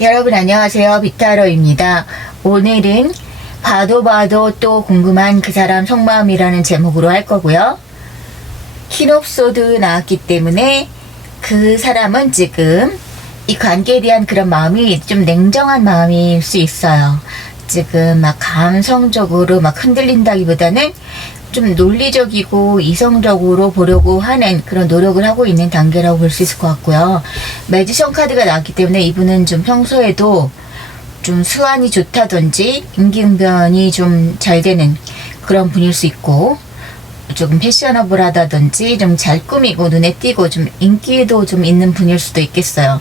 여러분 안녕하세요. 비타로입니다. 오늘은 봐도 또 궁금한 그 사람 속마음이라는 제목으로 할 거고요. 킹옵소드 나왔기 때문에 그 사람은 지금 이 관계에 대한 그런 마음이 좀 냉정한 마음일 수 있어요. 지금 막 감성적으로 막 흔들린다기보다는 좀 논리적이고 이성적으로 보려고 하는 그런 노력을 하고 있는 단계라고 볼 수 있을 것 같고요. 매지션 카드가 나왔기 때문에 이분은 좀 평소에도 좀 수완이 좋다든지 임기응변이 좀 잘 되는 그런 분일 수 있고, 조금 패셔너블하다든지 좀 잘 꾸미고 눈에 띄고 좀 인기도 좀 있는 분일 수도 있겠어요.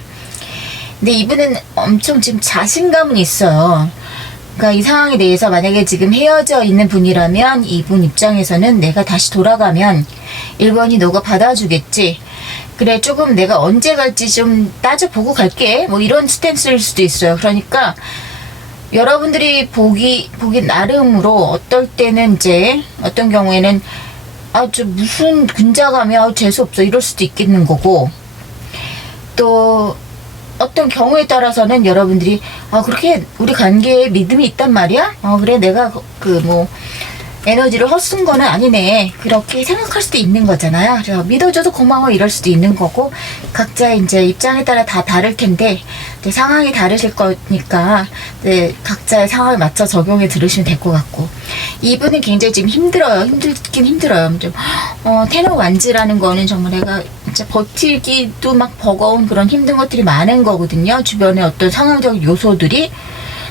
근데 이분은 엄청 지금 자신감은 있어요. 그러니까 이 상황에 대해서 만약에 지금 헤어져 있는 분이라면 이분 입장에서는 내가 다시 돌아가면 1번이 너가 받아주겠지. 그래, 조금 내가 언제 갈지 좀 따져보고 갈게. 뭐 이런 스탠스일 수도 있어요. 그러니까 여러분들이 보기 나름으로 어떨 때는 이제 어떤 경우에는 좀 무슨 근자감이 재수없어 이럴 수도 있겠는 거고, 또 어떤 경우에 따라서는 여러분들이 그렇게 우리 관계에 믿음이 있단 말이야? 그래, 내가 뭐 에너지를 헛쓴 거는 아니네, 그렇게 생각할 수도 있는 거잖아요. 그래서 믿어줘서 고마워 이럴 수도 있는 거고, 각자의 이제 입장에 따라 다 다를 텐데 이제 상황이 다르실 거니까 이제 각자의 상황에 맞춰 적용해 들으시면 될 것 같고, 이분은 굉장히 지금 힘들어요. 힘들긴 힘들어요. 좀 테너 완즈라는 거는 정말 내가 진짜 버티기도 막 버거운 그런 힘든 것들이 많은 거거든요. 주변에 어떤 상황적 요소들이,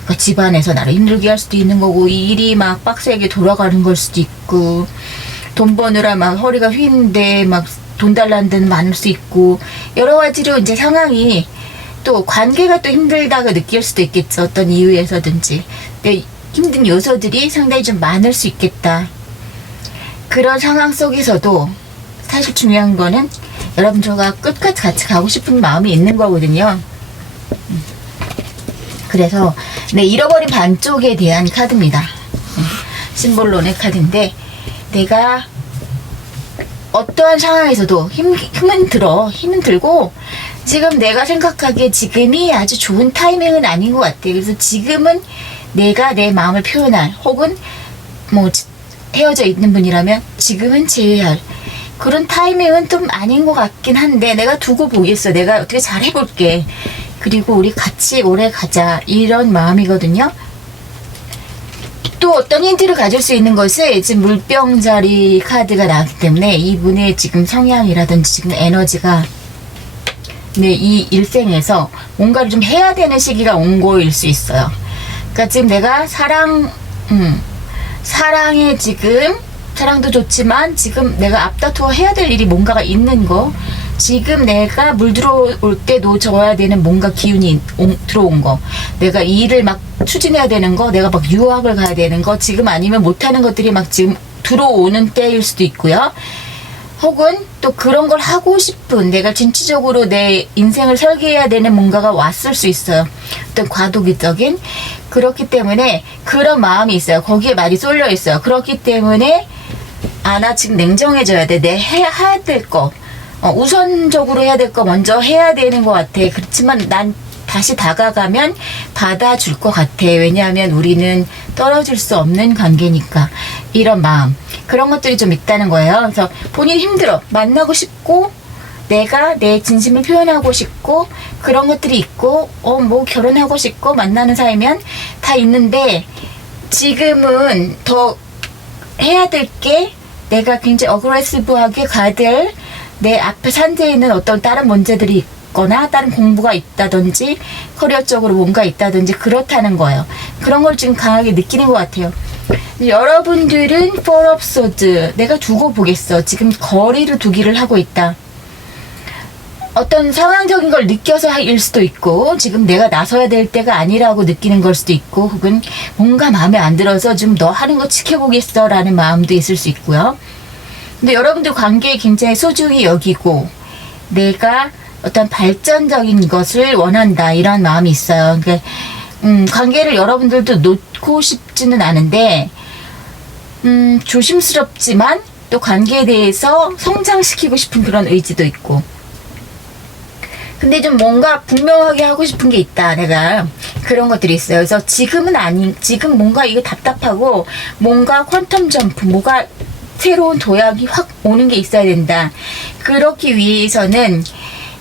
그러니까 집안에서 나를 힘들게 할 수도 있는 거고, 일이 막 빡세게 돌아가는 걸 수도 있고, 돈 버느라 막 허리가 휘는데 막 돈 달라는 데는 많을 수 있고, 여러 가지로 이제 상황이, 또 관계가 또 힘들다고 느낄 수도 있겠죠. 어떤 이유에서든지. 근데 힘든 요소들이 상당히 좀 많을 수 있겠다. 그런 상황 속에서도 사실 중요한 거는 여러분들과 끝까지 같이 가고 싶은 마음이 있는 거거든요. 그래서 잃어버린 반쪽에 대한 카드입니다. 심볼론의 카드인데, 내가 어떠한 상황에서도 힘은 들고, 지금 내가 생각하기에 지금이 아주 좋은 타이밍은 아닌 것 같아. 그래서 지금은 내가 내 마음을 표현할, 혹은 뭐 헤어져 있는 분이라면 지금은 제외할 그런 타이밍은 좀 아닌 것 같긴 한데, 내가 두고 보겠어. 내가 어떻게 잘 해볼게. 그리고 우리 같이 오래 가자, 이런 마음이거든요. 또 어떤 힌트를 가질 수 있는 것은 지금 물병자리 카드가 나왔기 때문에 이분의 지금 성향이라든지 지금 에너지가 이 일생에서 뭔가를 좀 해야 되는 시기가 온 거일 수 있어요. 그러니까 지금 내가 사랑에 지금, 사랑도 좋지만 지금 내가 앞다투어 해야 될 일이 뭔가가 있는 거, 지금 내가 물 들어올 때 놓쳐야 되는 뭔가 기운이 들어온 거, 내가 이 일을 막 추진해야 되는 거, 내가 막 유학을 가야 되는 거, 지금 아니면 못하는 것들이 막 지금 들어오는 때일 수도 있고요. 혹은 또 그런 걸 하고 싶은, 내가 진취적으로 내 인생을 설계해야 되는 뭔가가 왔을 수 있어요. 어떤 과도기적인. 그렇기 때문에 그런 마음이 있어요. 거기에 많이 쏠려 있어요. 그렇기 때문에 나 지금 냉정해져야 돼. 내 해야 될 거, 우선적으로 해야 될 거 먼저 해야 되는 것 같아. 그렇지만 난 다시 다가가면 받아줄 것 같아. 왜냐하면 우리는 떨어질 수 없는 관계니까. 이런 마음, 그런 것들이 좀 있다는 거예요. 그래서 본인 힘들어, 만나고 싶고 내가 내 진심을 표현하고 싶고 그런 것들이 있고, 뭐 결혼하고 싶고 만나는 사이면 다 있는데, 지금은 더 해야 될 게, 내가 굉장히 어그레시브하게 가야 될 내 앞에 산재에 있는 어떤 다른 문제들이 있거나 다른 공부가 있다든지 커리어적으로 뭔가 있다든지 그렇다는 거예요. 그런 걸 지금 강하게 느끼는 것 같아요. 여러분들은 Four of Swords, 내가 두고 보겠어. 지금 거리를 두기를 하고 있다. 어떤 상황적인 걸 느껴서 일 수도 있고, 지금 내가 나서야 될 때가 아니라고 느끼는 걸 수도 있고, 혹은 뭔가 마음에 안 들어서 좀 너 하는 거 지켜보겠어 라는 마음도 있을 수 있고요. 근데 여러분들 관계에 굉장히 소중히 여기고, 내가 어떤 발전적인 것을 원한다, 이런 마음이 있어요. 그러니까 관계를 여러분들도 놓고 싶지는 않은데, 조심스럽지만 또 관계에 대해서 성장시키고 싶은 그런 의지도 있고, 근데 좀 뭔가 분명하게 하고 싶은 게 있다. 내가 그런 것들이 있어요. 그래서 지금 뭔가 이게 답답하고 뭔가 퀀텀 점프, 뭐가 새로운 도약이 확 오는 게 있어야 된다. 그렇기 위해서는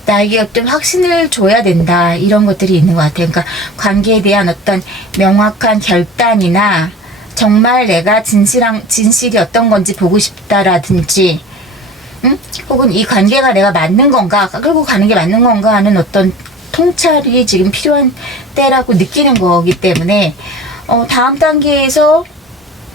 나에게 어떤 확신을 줘야 된다. 이런 것들이 있는 것 같아요. 그러니까 관계에 대한 어떤 명확한 결단이나 정말 내가 진실이 어떤 건지 보고 싶다라든지, 혹은 이 관계가 내가 맞는 건가, 끌고 가는 게 맞는 건가 하는 어떤 통찰이 지금 필요한 때라고 느끼는 거기 때문에, 다음 단계에서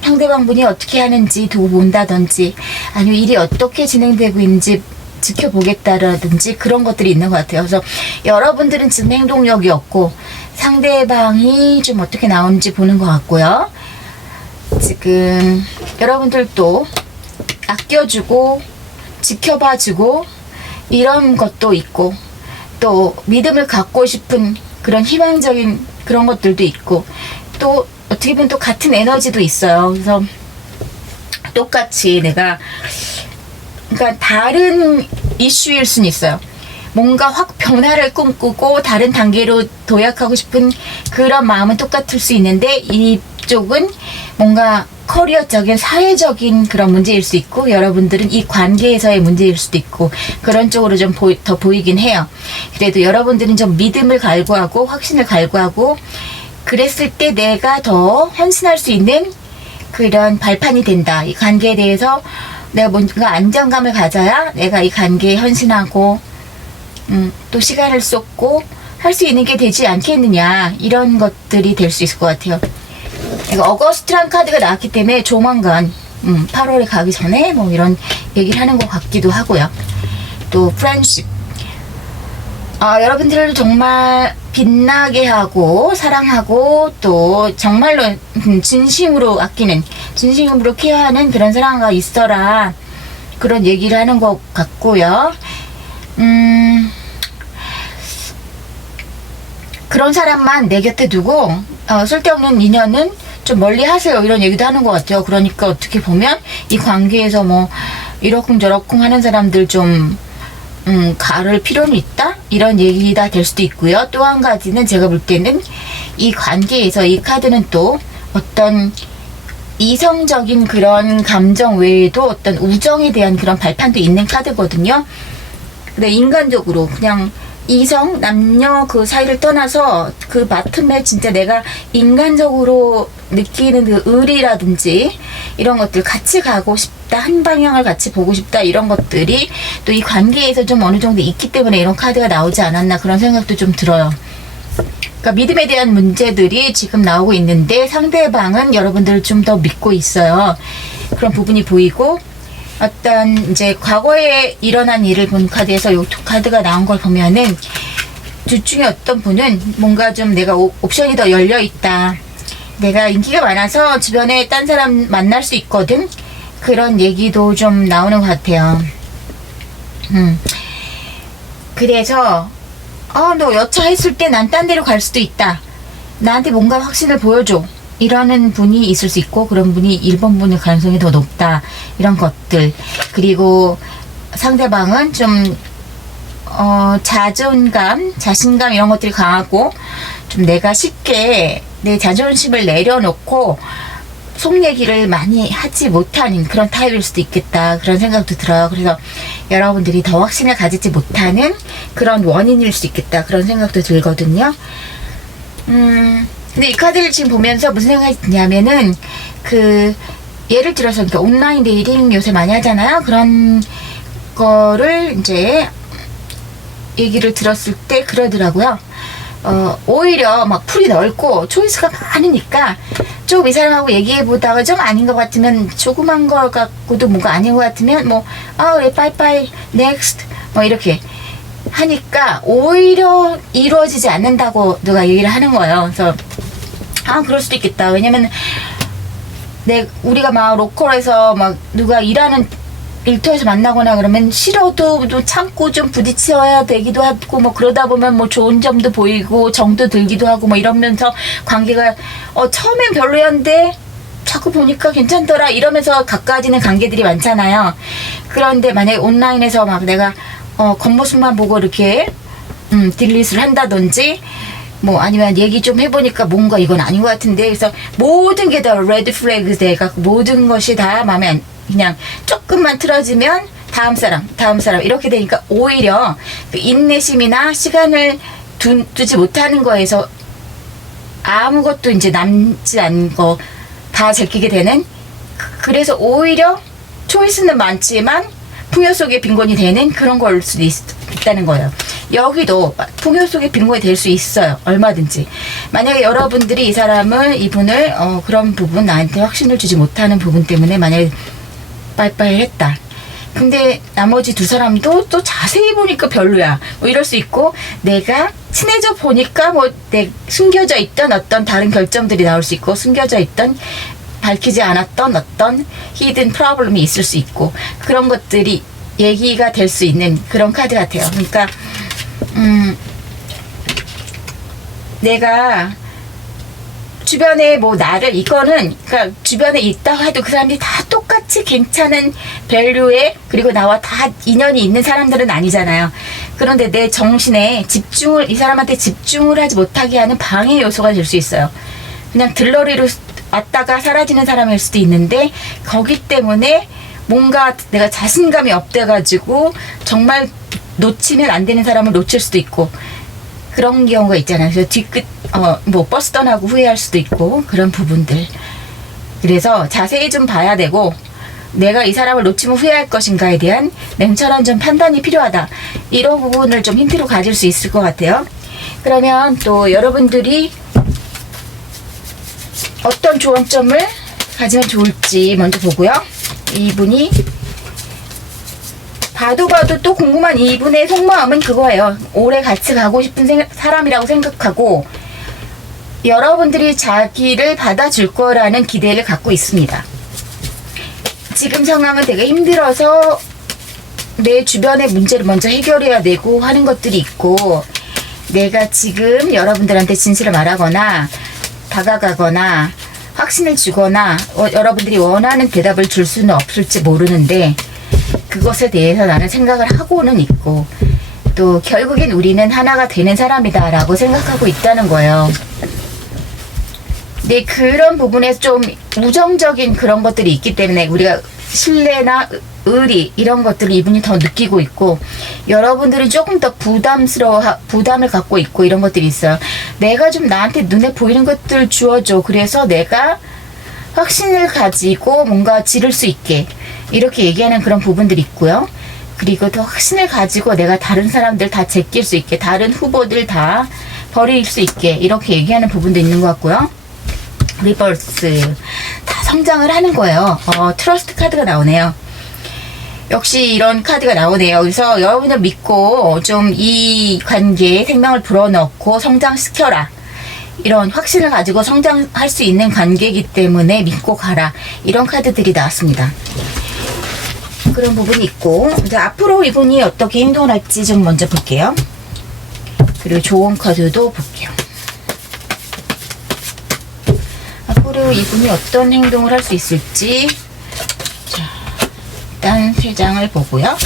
상대방분이 어떻게 하는지 두고 본다든지, 아니면 일이 어떻게 진행되고 있는지 지켜보겠다라든지 그런 것들이 있는 것 같아요. 그래서 여러분들은 지금 행동력이 없고 상대방이 좀 어떻게 나오는지 보는 것 같고요. 지금 여러분들도 아껴주고 지켜봐주고 이런 것도 있고, 또 믿음을 갖고 싶은 그런 희망적인 그런 것들도 있고, 또 어떻게 보면 또 같은 에너지도 있어요. 그래서 똑같이 내가, 그러니까 다른 이슈일 수는 있어요. 뭔가 확 변화를 꿈꾸고 다른 단계로 도약하고 싶은 그런 마음은 똑같을 수 있는데, 이쪽은 뭔가 커리어적인 사회적인 그런 문제일 수 있고, 여러분들은 이 관계에서의 문제일 수도 있고, 그런 쪽으로 좀 더 보이긴 해요. 그래도 여러분들은 좀 믿음을 갈구하고 확신을 갈구하고 그랬을 때 내가 더 헌신할 수 있는 그런 발판이 된다. 이 관계에 대해서 내가 뭔가 안정감을 가져야 내가 이 관계에 헌신하고 또 시간을 쏟고 할 수 있는 게 되지 않겠느냐, 이런 것들이 될 수 있을 것 같아요. 어거스트란 카드가 나왔기 때문에 조만간 8월에 가기 전에 뭐 이런 얘기를 하는 것 같기도 하고요. 또 프렌십, 여러분들을 정말 빛나게 하고 사랑하고 또 정말로 진심으로 아끼는, 진심으로 케어하는 그런 사랑가 있어라, 그런 얘기를 하는 것 같고요. 그런 사람만 내 곁에 두고 쓸데없는 인연은 좀 멀리 하세요, 이런 얘기도 하는 것 같아요. 그러니까 어떻게 보면 이 관계에서 뭐 이러쿵저러쿵 하는 사람들 좀 가를 필요는 있다, 이런 얘기가 될 수도 있고요. 또 한 가지는 제가 볼 때는 이 관계에서 이 카드는 또 어떤 이성적인 그런 감정 외에도 어떤 우정에 대한 그런 발판도 있는 카드거든요. 근데 인간적으로 그냥 이성, 남녀 그 사이를 떠나서 그 맡음에 진짜 내가 인간적으로 느끼는 그 의리라든지 이런 것들, 같이 가고 싶다, 한 방향을 같이 보고 싶다, 이런 것들이 또 이 관계에서 좀 어느 정도 있기 때문에 이런 카드가 나오지 않았나, 그런 생각도 좀 들어요. 그러니까 믿음에 대한 문제들이 지금 나오고 있는데 상대방은 여러분들을 좀 더 믿고 있어요. 그런 부분이 보이고, 어떤 이제 과거에 일어난 일을 본 카드에서 이 두 카드가 나온 걸 보면은 둘 중에 어떤 분은 뭔가 좀 내가 옵션이 더 열려 있다, 내가 인기가 많아서 주변에 딴 사람 만날 수 있거든, 그런 얘기도 좀 나오는 것 같아요. 그래서 너 여차했을 때 난 딴 데로 갈 수도 있다, 나한테 뭔가 확신을 보여줘, 이러는 분이 있을 수 있고, 그런 분이 1번 분일 가능성이 더 높다, 이런 것들. 그리고 상대방은 좀 자존감, 자신감 이런 것들이 강하고, 좀 내가 쉽게 내 자존심을 내려놓고 속 얘기를 많이 하지 못하는 그런 타입일 수도 있겠다, 그런 생각도 들어요. 그래서 여러분들이 더 확신을 가지지 못하는 그런 원인일 수도 있겠다, 그런 생각도 들거든요. 근데 이 카드를 지금 보면서 무슨 생각이 드냐면은, 예를 들어서, 그러니까 온라인 데이팅 요새 많이 하잖아요. 그런 거를 이제 얘기를 들었을 때 그러더라고요. 오히려 막 풀이 넓고 초이스가 많으니까 좀 이 사람하고 얘기해보다가 좀 아닌 것 같으면, 조그만 거 갖고도 뭔가 아닌 것 같으면 그래, 빠이빠이, 넥스트, 이렇게 하니까 오히려 이루어지지 않는다고 누가 얘기를 하는 거예요. 그래서 그럴 수도 있겠다. 왜냐면 우리가 막 로컬에서 막 누가 일하는 일터에서 만나거나 그러면 싫어도 참고 좀 부딪혀야 되기도 하고, 그러다 보면 좋은 점도 보이고 정도 들기도 하고 이러면서 관계가 처음엔 별로였는데 자꾸 보니까 괜찮더라, 이러면서 가까워지는 관계들이 많잖아요. 그런데 만약에 온라인에서 막 내가 겉모습만 보고 이렇게 딜리트를 한다든지 뭐 아니면 얘기 좀 해보니까 뭔가 이건 아닌 것 같은데 그래서 모든 게 다 레드 플래그 돼갖고 모든 것이 다 마음에 그냥 조금만 틀어지면 다음 사람 이렇게 되니까 오히려 그 인내심이나 시간을 두지 못하는 거에서 아무것도 이제 남지 않은 거 다 제끼게 되는 그래서 오히려 초이스는 많지만 풍요 속에 빈곤이 되는 그런 걸 수도 있다는 거예요. 여기도 풍요 속에 빈곤이 될 수 있어요. 얼마든지. 만약에 여러분들이 이분을 그런 부분 나한테 확신을 주지 못하는 부분 때문에 만약에 빠이빠이 했다. 근데 나머지 두 사람도 또 자세히 보니까 별로야. 뭐 이럴 수 있고 내가 친해져 보니까 뭐 숨겨져 있던 어떤 다른 결점들이 나올 수 있고 숨겨져 있던 밝히지 않았던 어떤 히든 프로블럼이 있을 수 있고 그런 것들이 얘기가 될 수 있는 그런 카드 같아요. 그러니까 내가 주변에 뭐 나를 이거는 그러니까 주변에 있다 해도 그 사람들이 다 똑같이 괜찮은 밸류에 그리고 나와 다 인연이 있는 사람들은 아니잖아요. 그런데 내 정신에 이 사람한테 집중을 하지 못하게 하는 방해 요소가 될 수 있어요. 그냥 들러리로 왔다가 사라지는 사람일 수도 있는데 거기 때문에 뭔가 내가 자신감이 업돼가지고 정말 놓치면 안 되는 사람을 놓칠 수도 있고 그런 경우가 있잖아요. 그래서 뒤끝 뭐 버스 떠나고 후회할 수도 있고 그런 부분들. 그래서 자세히 좀 봐야 되고 내가 이 사람을 놓치면 후회할 것인가에 대한 냉철한 좀 판단이 필요하다. 이런 부분을 좀 힌트로 가질 수 있을 것 같아요. 그러면 또 여러분들이 어떤 조언점을 가지면 좋을지 먼저 보고요. 이분이 봐도 또 궁금한 이분의 속마음은 그거예요. 오래 같이 가고 싶은 사람이라고 생각하고 여러분들이 자기를 받아줄 거라는 기대를 갖고 있습니다. 지금 상황은 되게 힘들어서 내 주변의 문제를 먼저 해결해야 되고 하는 것들이 있고 내가 지금 여러분들한테 진실을 말하거나 다가가거나 확신을 주거나 여러분들이 원하는 대답을 줄 수는 없을지 모르는데 그것에 대해서 나는 생각을 하고는 있고 또 결국엔 우리는 하나가 되는 사람이다 라고 생각하고 있다는 거예요. 근데 그런 부분에 좀 우정적인 그런 것들이 있기 때문에 우리가 신뢰나 의리 이런 것들을 이분이 더 느끼고 있고 여러분들이 조금 더 부담을 갖고 있고 이런 것들이 있어요. 내가 좀 나한테 눈에 보이는 것들 주어줘. 그래서 내가 확신을 가지고 뭔가 지를 수 있게 이렇게 얘기하는 그런 부분들이 있고요. 그리고 더 확신을 가지고 내가 다른 사람들 다 제낄 수 있게 다른 후보들 다 버릴 수 있게 이렇게 얘기하는 부분도 있는 것 같고요. 리버스 다 성장을 하는 거예요. 트러스트 카드가 나오네요. 역시 이런 카드가 나오네요. 그래서 여러분들 믿고 좀 이 관계에 생명을 불어넣고 성장시켜라. 이런 확신을 가지고 성장할 수 있는 관계이기 때문에 믿고 가라. 이런 카드들이 나왔습니다. 그런 부분이 있고 이제 앞으로 이분이 어떻게 행동을 할지 좀 먼저 볼게요. 그리고 조언 카드도 볼게요. 앞으로 이분이 어떤 행동을 할 수 있을지 자, 일단 3장을 보고요.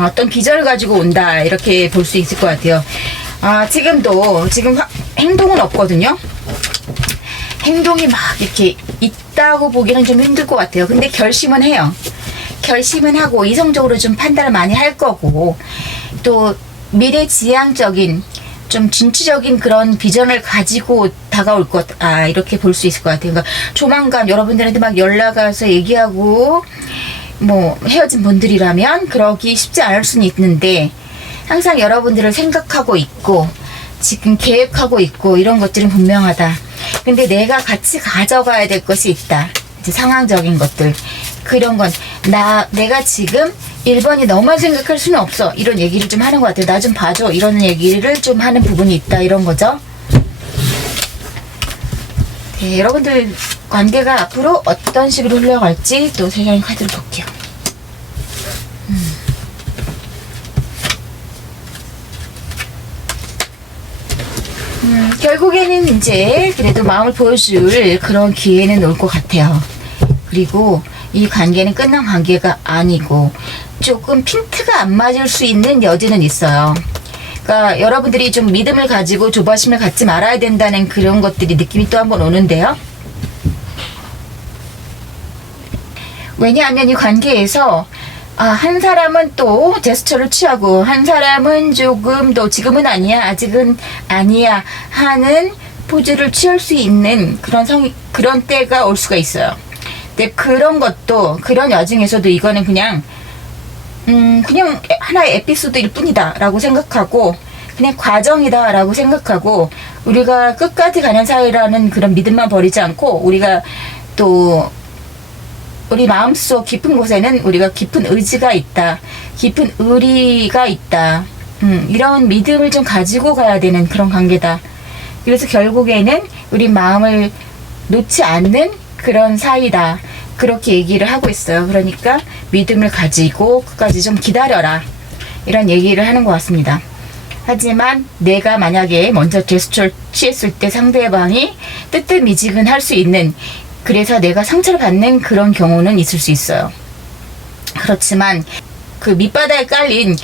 어떤 비전을 가지고 온다 이렇게 볼 수 있을 것 같아요. 지금 행동은 없거든요. 행동이 막 이렇게 있다고 보기는 좀 힘들 것 같아요. 근데 결심은 해요. 결심은 하고 이성적으로 좀 판단을 많이 할 거고 또 미래지향적인 좀 진취적인 그런 비전을 가지고 다가올 것 이렇게 볼 수 있을 것 같아요. 그러니까 조만간 여러분들한테 막 연락 와서 얘기하고 뭐 헤어진 분들이라면 그러기 쉽지 않을 수는 있는데 항상 여러분들을 생각하고 있고 지금 계획하고 있고 이런 것들은 분명하다. 근데 내가 같이 가져가야 될 것이 있다. 이제 상황적인 것들 그런 건 내가 지금 1번이 너만 생각할 수는 없어. 이런 얘기를 좀 하는 것 같아요. 나 좀 봐줘. 이런 얘기를 좀 하는 부분이 있다. 이런 거죠. 네, 여러분들 관계가 앞으로 어떤 식으로 흘러갈지 또 3장의 카드를 볼게요. 결국에는 이제 그래도 마음을 보여줄 그런 기회는 올 것 같아요. 그리고 이 관계는 끝난 관계가 아니고 조금 핀트가 안 맞을 수 있는 여지는 있어요. 그러니까 여러분들이 좀 믿음을 가지고 조바심을 갖지 말아야 된다는 그런 것들이 느낌이 또 한번 오는데요. 왜냐하면 이 관계에서 한 사람은 또 제스처를 취하고 한 사람은 조금 더 지금은 아니야, 아직은 아니야 하는 포즈를 취할 수 있는 그런 때가 올 수가 있어요. 근데 그런 것도, 그런 여중에서도 이거는 그냥 하나의 에피소드일 뿐이다 라고 생각하고, 그냥 과정이다 라고 생각하고, 우리가 끝까지 가는 사이라는 그런 믿음만 버리지 않고, 우리가 또 우리 마음속 깊은 곳에는 우리가 깊은 의지가 있다, 깊은 의리가 있다, 이런 믿음을 좀 가지고 가야 되는 그런 관계다. 그래서 결국에는 우리 마음을 놓지 않는 그런 사이다, 그렇게 얘기를 하고 있어요. 그러니까 믿음을 가지고 끝까지 좀 기다려라, 이런 얘기를 하는 것 같습니다. 하지만 내가 만약에 먼저 제스처를 취했을 때 상대방이 뜨뜻미지근할 수 있는, 그래서 내가 상처를 받는 그런 경우는 있을 수 있어요. 그렇지만 그 밑바닥에 깔린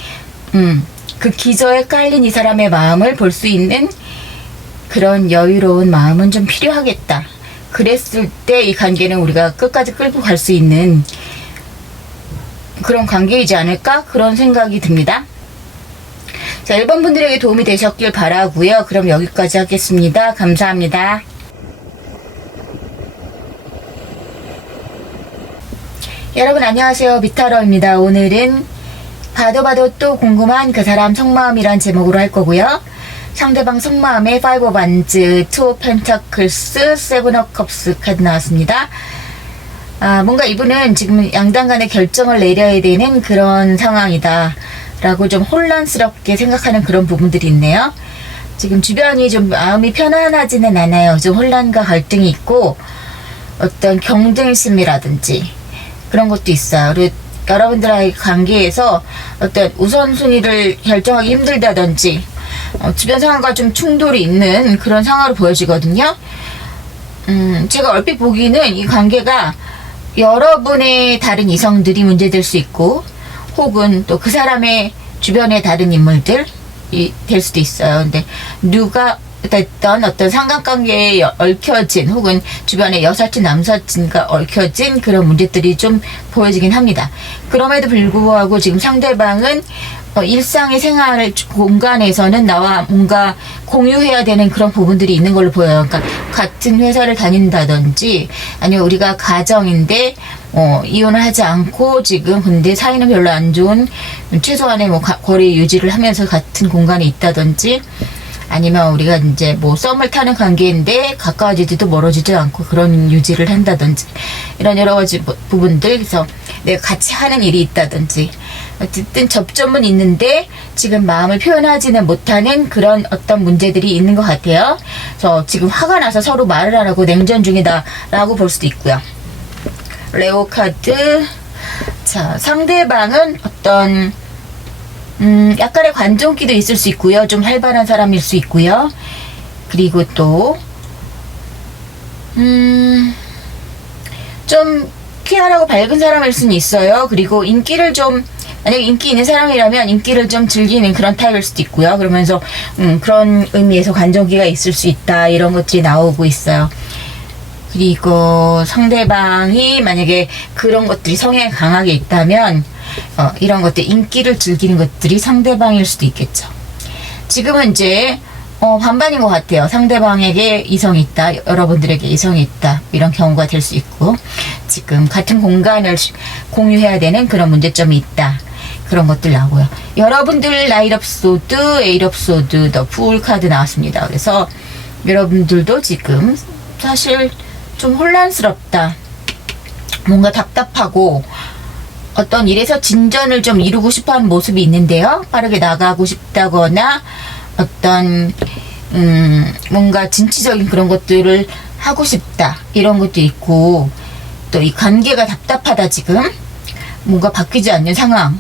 그 기저에 깔린 이 사람의 마음을 볼 수 있는 그런 여유로운 마음은 좀 필요하겠다. 그랬을 때 이 관계는 우리가 끝까지 끌고 갈 수 있는 그런 관계이지 않을까, 그런 생각이 듭니다. 자, 1번 분들에게 도움이 되셨길 바라고요. 그럼 여기까지 하겠습니다. 감사합니다. 여러분 안녕하세요. 미타로입니다. 오늘은 봐도 또 궁금한 그 사람 속마음이란 제목으로 할 거고요. 상대방 속마음의 5 of Wands, 2 of Pentacles, 7 of Cups 카드 나왔습니다. 뭔가 이분은 지금 양당 간의 결정을 내려야 되는 그런 상황이다 라고 좀 혼란스럽게 생각하는 그런 부분들이 있네요. 지금 주변이 좀 마음이 편안하지는 않아요. 좀 혼란과 갈등이 있고 어떤 경쟁심이라든지 그런 것도 있어요. 그리고 여러분들의 관계에서 어떤 우선순위를 결정하기 힘들다든지 주변 상황과 좀 충돌이 있는 그런 상황으로 보여지거든요. 제가 얼핏 보기는 이 관계가 여러분의 다른 이성들이 문제될 수 있고, 혹은 또 그 사람의 주변의 다른 인물들이 될 수도 있어요. 근데 누가 됐던 어떤 상관관계에 얽혀진, 혹은 주변의 여사친 남사친과 얽혀진 그런 문제들이 좀 보여지긴 합니다. 그럼에도 불구하고 지금 상대방은 일상의 생활 공간에서는 나와 뭔가 공유해야 되는 그런 부분들이 있는 걸로 보여요. 그러니까 같은 회사를 다닌다든지, 아니면 우리가 가정인데 이혼을 하지 않고 지금 근데 사이는 별로 안 좋은, 최소한의 거리 유지를 하면서 같은 공간에 있다든지, 아니면 우리가 이제 썸을 타는 관계인데 가까워지지도 멀어지지 않고 그런 유지를 한다든지, 이런 여러 가지 부분들, 그래서 내가 같이 하는 일이 있다든지, 어쨌든 접점은 있는데 지금 마음을 표현하지는 못하는 그런 어떤 문제들이 있는 것 같아요. 그래서 지금 화가 나서 서로 말을 안 하고 냉전 중이다 라고 볼 수도 있고요. 레오 카드. 자, 상대방은 어떤 약간의 관종기도 있을 수 있고요. 좀 활발한 사람일 수 있고요. 그리고 또 좀 쾌활하고 밝은 사람일 수는 있어요. 그리고 인기를 좀, 만약에 인기 있는 사람이라면 인기를 좀 즐기는 그런 타입일 수도 있고요. 그러면서 그런 의미에서 관종기가 있을 수 있다, 이런 것들이 나오고 있어요. 그리고 상대방이 만약에 그런 것들이 성향이 강하게 있다면 이런 것들, 인기를 즐기는 것들이 상대방일 수도 있겠죠. 지금은 이제 반반인 것 같아요. 상대방에게 이성이 있다, 여러분들에게 이성이 있다, 이런 경우가 될 수 있고, 지금 같은 공간을 공유해야 되는 그런 문제점이 있다, 그런 것들 나오고요. 여러분들 나이트 오브 소드, 에이트 오브 소드, 더 풀 카드 나왔습니다. 그래서 여러분들도 지금 사실 좀 혼란스럽다, 뭔가 답답하고 어떤 일에서 진전을 좀 이루고 싶어하는 모습이 있는데요. 빠르게 나가고 싶다거나 어떤 뭔가 진취적인 그런 것들을 하고 싶다, 이런 것도 있고, 또 이 관계가 답답하다, 지금 뭔가 바뀌지 않는 상황,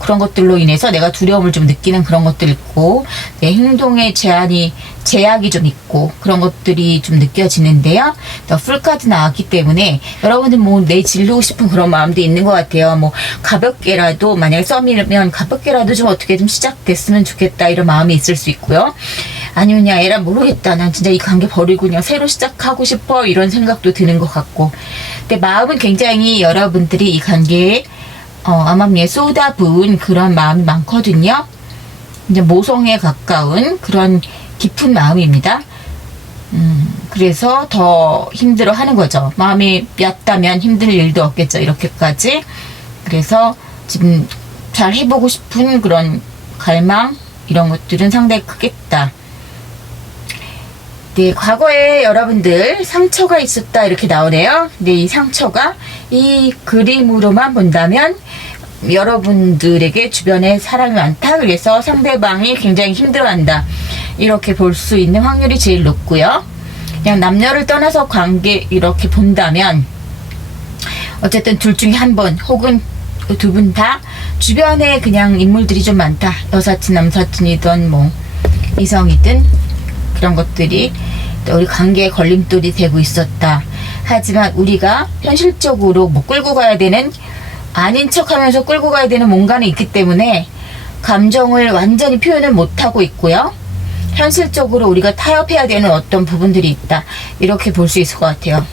그런 것들로 인해서 내가 두려움을 좀 느끼는 그런 것들 있고, 내 행동에 제약이 좀 있고, 그런 것들이 좀 느껴지는데요. 또 풀카드 나왔기 때문에, 여러분들 뭐, 내 질르고 싶은 그런 마음도 있는 것 같아요. 뭐, 가볍게라도, 만약에 썸이면 가볍게라도 좀 어떻게 좀 시작됐으면 좋겠다, 이런 마음이 있을 수 있고요. 아니면, 야, 에라 모르겠다. 난 진짜 이 관계 버리고 그냥 새로 시작하고 싶어. 이런 생각도 드는 것 같고. 근데 마음은 굉장히 여러분들이 이 관계에 암암리에 쏟아부은 그런 마음이 많거든요. 이제 모성에 가까운 그런 깊은 마음입니다. 그래서 더 힘들어 하는 거죠. 마음이 얕다면 힘들 일도 없겠죠. 이렇게까지. 그래서 지금 잘 해보고 싶은 그런 갈망, 이런 것들은 상당히 크겠다. 네, 과거에 여러분들 상처가 있었다 이렇게 나오네요. 근데 이 상처가 이 그림으로만 본다면 여러분들에게 주변에 사람이 많다. 그래서 상대방이 굉장히 힘들어한다. 이렇게 볼 수 있는 확률이 제일 높고요. 그냥 남녀를 떠나서 관계 이렇게 본다면 어쨌든 둘 중에 한 번 혹은 두 분 다 주변에 그냥 인물들이 좀 많다. 여사친, 남사친이든 뭐 이성이든 그런 것들이 또 우리 관계에 걸림돌이 되고 있었다. 하지만 우리가 현실적으로 뭐 끌고 가야 되는, 아닌 척 하면서 끌고 가야 되는 뭔가는 있기 때문에 감정을 완전히 표현을 못하고 있고요. 현실적으로 우리가 타협해야 되는 어떤 부분들이 있다. 이렇게 볼 수 있을 것 같아요.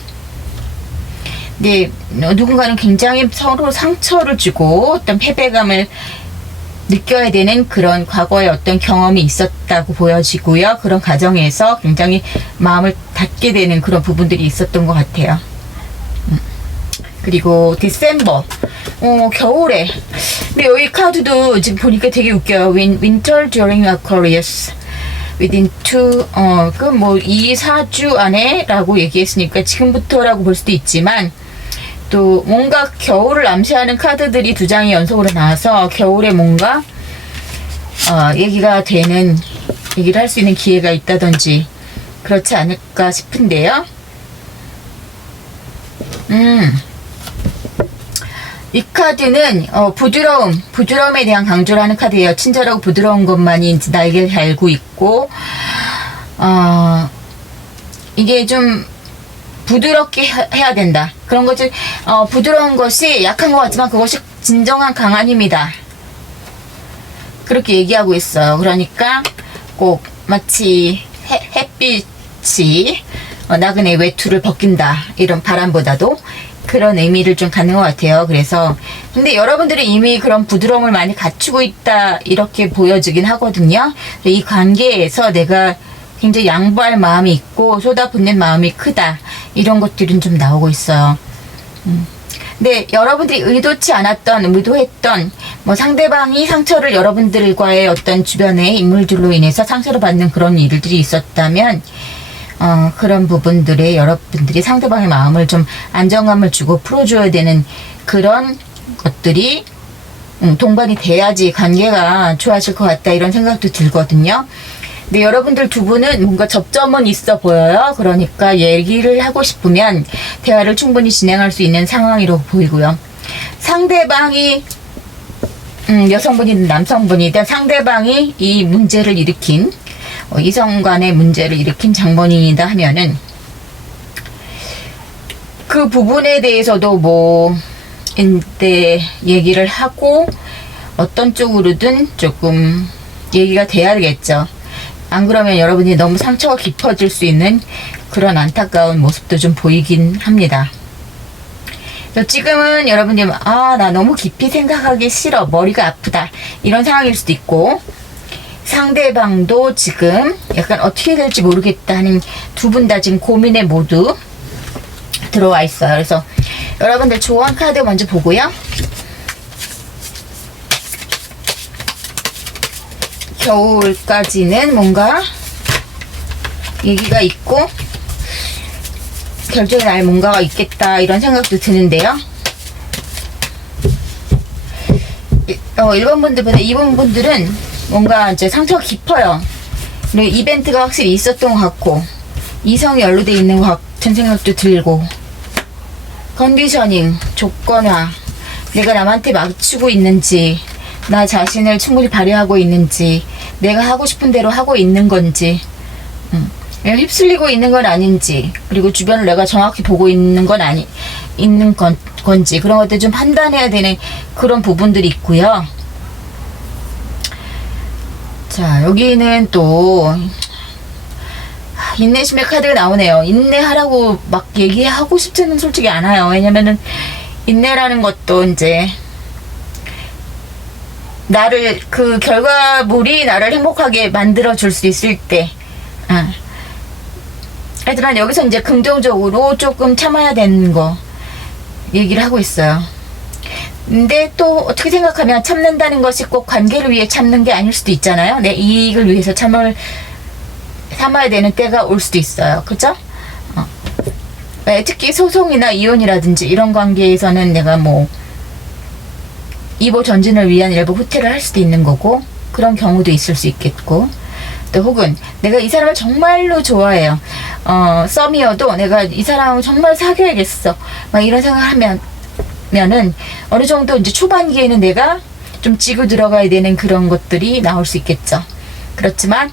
네, 누군가는 굉장히 서로 상처를 주고 어떤 패배감을 느껴야 되는 그런 과거의 어떤 경험이 있었다고 보여지고요. 그런 과정에서 굉장히 마음을 닫게 되는 그런 부분들이 있었던 것 같아요. 그리고 디셈버, 겨울에. 근데 여기 카드도 지금 보니까 되게 웃겨요. Winter during Aquarius. within 2, 4주 안에 라고 얘기했으니까 지금부터라고 볼 수도 있지만, 또 뭔가 겨울을 암시하는 카드들이 두 장이 연속으로 나와서 겨울에 뭔가 얘기를 할 수 있는 기회가 있다든지 그렇지 않을까 싶은데요. 이 카드는 부드러움에 대한 강조를 하는 카드예요. 친절하고 부드러운 것만이 나에게 알고 있고, 이게 좀 부드럽게 해야 된다. 그런 것들, 부드러운 것이 약한 것 같지만 그것이 진정한 강한 힘이다. 그렇게 얘기하고 있어요. 그러니까 꼭 마치 햇빛이 나그네 외투를 벗긴다. 이런 바람보다도 그런 의미를 좀 갖는 것 같아요. 그래서 근데 여러분들이 이미 그런 부드러움을 많이 갖추고 있다. 이렇게 보여지긴 하거든요. 이 관계에서 내가 굉장히 양보할 마음이 있고 쏟아붓는 마음이 크다. 이런 것들은 좀 나오고 있어요. 근데 여러분들이 의도했던 뭐 상대방이 상처를 여러분들과의 어떤 주변의 인물들로 인해서 상처를 받는 그런 일들이 있었다면 그런 부분들에 여러분들이 상대방의 마음을 좀 안정감을 주고 풀어줘야 되는 그런 것들이 동반이 돼야지 관계가 좋아질 것 같다. 이런 생각도 들거든요. 근데 여러분들 두 분은 뭔가 접점은 있어 보여요. 그러니까 얘기를 하고 싶으면 대화를 충분히 진행할 수 있는 상황이라고 보이고요. 상대방이 여성분이든 남성분이든 상대방이 이 문제를 일으킨 이성 간의 문제를 일으킨 장본인이다 하면은 그 부분에 대해서도 뭐 이때 얘기를 하고 어떤 쪽으로든 조금 얘기가 돼야겠죠. 안 그러면 여러분이 너무 상처가 깊어질 수 있는 그런 안타까운 모습도 좀 보이긴 합니다. 지금은 여러분이 나 너무 깊이 생각하기 싫어, 머리가 아프다, 이런 상황일 수도 있고, 상대방도 지금 약간 어떻게 될지 모르겠다 하는 두 분 다 지금 고민에 모두 들어와 있어요. 그래서 여러분들 조언 카드 먼저 보고요. 겨울까지는 뭔가 얘기가 있고 결정이 날 뭔가가 있겠다, 이런 생각도 드는데요. 1번 분들보다 2번 분들은 뭔가 이제 상처가 깊어요. 그리고 이벤트가 확실히 있었던 것 같고 이성이 연루되어 있는 것 같은 생각도 들고, 컨디셔닝, 조건화, 내가 남한테 맞추고 있는지, 나 자신을 충분히 발휘하고 있는지, 내가 하고 싶은 대로 하고 있는 건지, 그냥 휩쓸리고 있는 건 아닌지, 그리고 주변을 내가 정확히 보고 있는 건 건지, 그런 것들 좀 판단해야 되는 그런 부분들이 있고요. 자, 여기는 또 인내심의 카드가 나오네요. 인내하라고 막 얘기하고 싶지는 솔직히 않아요. 왜냐면은 인내라는 것도 이제 나를, 그 결과물이 나를 행복하게 만들어 줄 수 있을 때, 하지만 여기서 이제 긍정적으로 조금 참아야 되는 거 얘기를 하고 있어요. 근데 또 어떻게 생각하면 참는다는 것이 꼭 관계를 위해 참는 게 아닐 수도 있잖아요. 내 이익을 위해서 참아야 되는 때가 올 수도 있어요. 그죠? 특히 소송이나 이혼이라든지 이런 관계에서는 내가 뭐 이보 전진을 위한 일부 후퇴를 할 수도 있는 거고, 그런 경우도 있을 수 있겠고, 또 혹은 내가 이 사람을 정말로 좋아해요. 썸이어도 내가 이 사람을 정말 사귀어야겠어, 막 이런 생각을 하면은 어느 정도 이제 초반기에는 내가 좀 지고 들어가야 되는 그런 것들이 나올 수 있겠죠. 그렇지만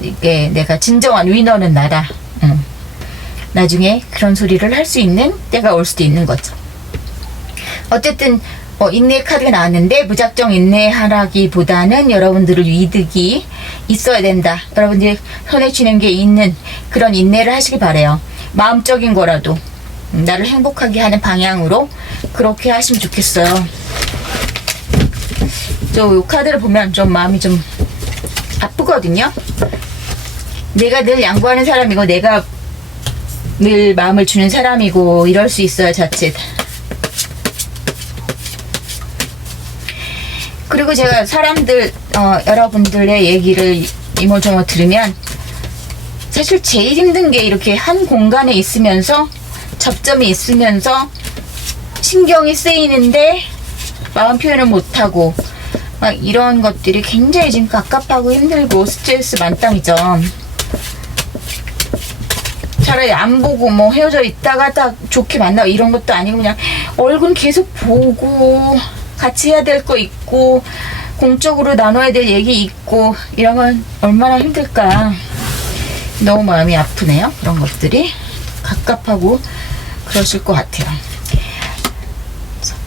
이게 내가 진정한 위너는 나다, 나중에 그런 소리를 할 수 있는 때가 올 수도 있는 거죠. 어쨌든 인내 카드가 나왔는데, 무작정 인내하라기보다는 여러분들을 이득이 있어야 된다, 여러분들이 손에 쥐는 게 있는 그런 인내를 하시기 바래요. 마음적인 거라도 나를 행복하게 하는 방향으로 그렇게 하시면 좋겠어요. 이 카드를 보면 좀 마음이 좀 아프거든요. 내가 늘 양보하는 사람이고, 내가 늘 마음을 주는 사람이고, 이럴 수 있어요, 자칫. 그리고 제가 사람들, 여러분들의 얘기를 이모저모 들으면, 사실 제일 힘든 게 이렇게 한 공간에 있으면서, 접점이 있으면서, 신경이 쓰이는데, 마음 표현을 못하고, 막 이런 것들이 굉장히 지금 갑갑하고 힘들고 스트레스 만땅이죠. 차라리 안 보고 뭐 헤어져 있다가 딱 좋게 만나고 이런 것도 아니고, 그냥 얼굴 계속 보고, 같이 해야 될 거 있고, 공적으로 나눠야 될 얘기 있고, 이런 건 얼마나 힘들까. 너무 마음이 아프네요. 그런 것들이 갑갑하고 그러실 것 같아요.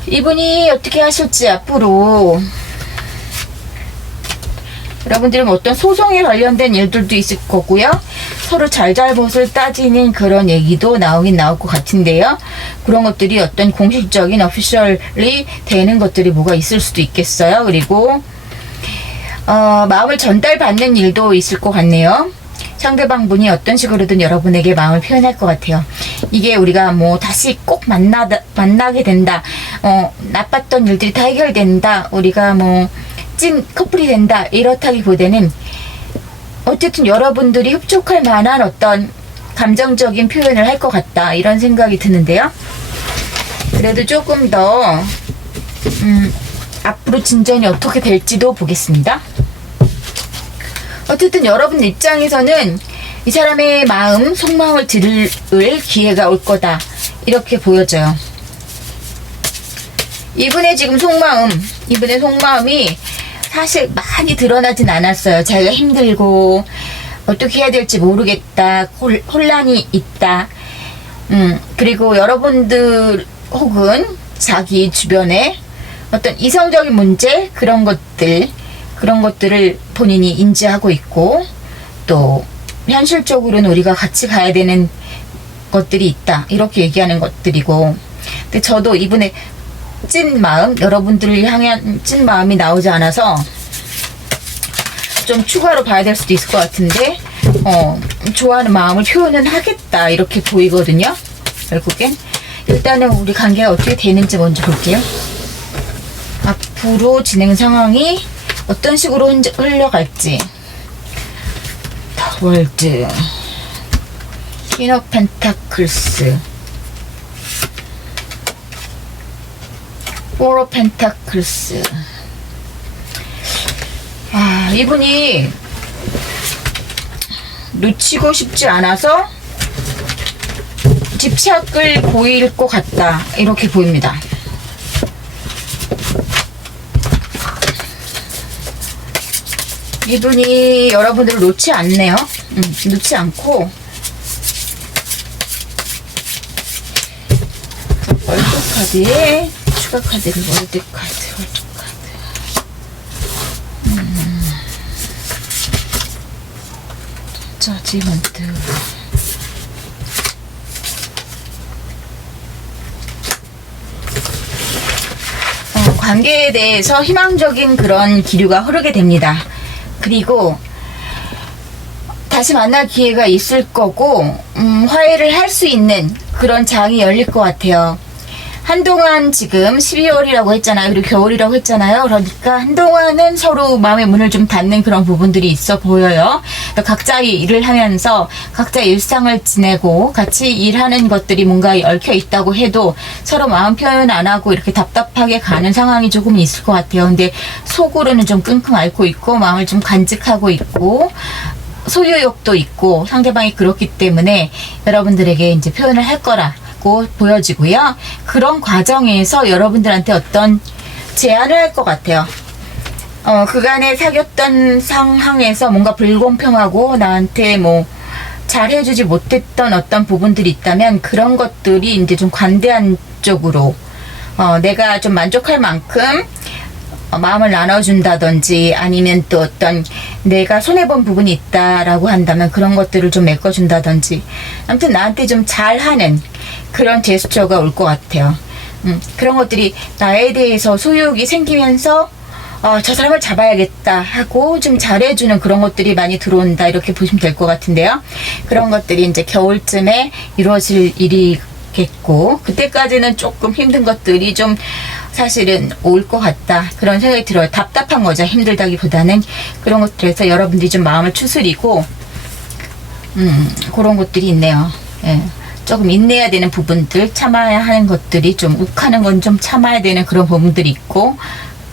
이분이 어떻게 하실지 앞으로, 여러분들은 어떤 소송에 관련된 일들도 있을 거고요. 서로 잘잘못을 따지는 그런 얘기도 나오긴 나올 것 같은데요. 그런 것들이 어떤 공식적인 오피셜리 되는 것들이 뭐가 있을 수도 있겠어요. 그리고 마음을 전달받는 일도 있을 것 같네요. 상대방분이 어떤 식으로든 여러분에게 마음을 표현할 것 같아요. 이게 우리가 뭐 다시 꼭 만나게 된다, 나빴던 일들이 다 해결된다, 우리가 뭐 찐 커플이 된다, 이렇다기보다는 어쨌든 여러분들이 흡족할 만한 어떤 감정적인 표현을 할 것 같다, 이런 생각이 드는데요. 그래도 조금 더 앞으로 진전이 어떻게 될지도 보겠습니다. 어쨌든 여러분 입장에서는 이 사람의 마음, 속마음을 들을 기회가 올 거다, 이렇게 보여져요. 이분의 지금 이분의 속마음이 사실 많이 드러나진 않았어요. 자기가 힘들고 어떻게 해야 될지 모르겠다, 혼란이 있다, 그리고 여러분들 혹은 자기 주변에 어떤 이성적인 문제, 그런 것들을 본인이 인지하고 있고, 또 현실적으로는 우리가 같이 가야 되는 것들이 있다, 이렇게 얘기하는 것들이고, 근데 저도 이분의 찐 마음, 여러분들을 향한 찐 마음이 나오지 않아서 좀 추가로 봐야 될 수도 있을 것 같은데, 좋아하는 마음을 표현은 하겠다, 이렇게 보이거든요. 결국엔 일단은 우리 관계가 어떻게 되는지 먼저 볼게요. 앞으로 진행 상황이 어떤 식으로 흘러갈지. 월드, 퀸 오브 펜타클스, 포 오브 펜타클스. 이분이 놓치고 싶지 않아서 집착을 보일 것 같다, 이렇게 보입니다. 이분이 여러분들을 놓지 않네요. 놓지 않고 월드 카드에 추가 카드를 월드 카드. 저지먼트. 관계에 대해서 희망적인 그런 기류가 흐르게 됩니다. 그리고 다시 만날 기회가 있을 거고 화해를 할 수 있는 그런 장이 열릴 것 같아요. 한동안 지금 12월이라고 했잖아요. 그리고 겨울이라고 했잖아요. 그러니까 한동안은 서로 마음의 문을 좀 닫는 그런 부분들이 있어 보여요. 각자의 일을 하면서 각자 일상을 지내고 같이 일하는 것들이 뭔가 얽혀 있다고 해도 서로 마음 표현 안 하고 이렇게 답답하게 가는 상황이 조금 있을 것 같아요. 근데 속으로는 좀 끙끙 앓고 있고 마음을 좀 간직하고 있고 소유욕도 있고 상대방이 그렇기 때문에 여러분들에게 이제 표현을 할 거라 보여지고요. 그런 과정에서 여러분들한테 어떤 제안을 할 것 같아요. 그간에 사귀었던 상황에서 뭔가 불공평하고 나한테 뭐 잘해주지 못했던 어떤 부분들이 있다면 그런 것들이 이제 좀 관대한 쪽으로 내가 좀 만족할 만큼 마음을 나눠준다든지 아니면 또 어떤 내가 손해본 부분이 있다라고 한다면 그런 것들을 좀 메꿔준다든지 아무튼 나한테 좀 잘하는 그런 제스처가 올 것 같아요. 그런 것들이 나에 대해서 소유욕이 생기면서 저 사람을 잡아야겠다 하고 좀 잘해주는 그런 것들이 많이 들어온다 이렇게 보시면 될 것 같은데요. 그런 것들이 이제 겨울쯤에 이루어질 일이겠고 그때까지는 조금 힘든 것들이 좀 사실은 올 것 같다 그런 생각이 들어요. 답답한 거죠. 힘들다기보다는 그런 것들에서 여러분들이 좀 마음을 추스리고 그런 것들이 있네요. 예. 조금 인내해야 되는 부분들 참아야 하는 것들이 좀 욱하는 건 좀 참아야 되는 그런 부분들이 있고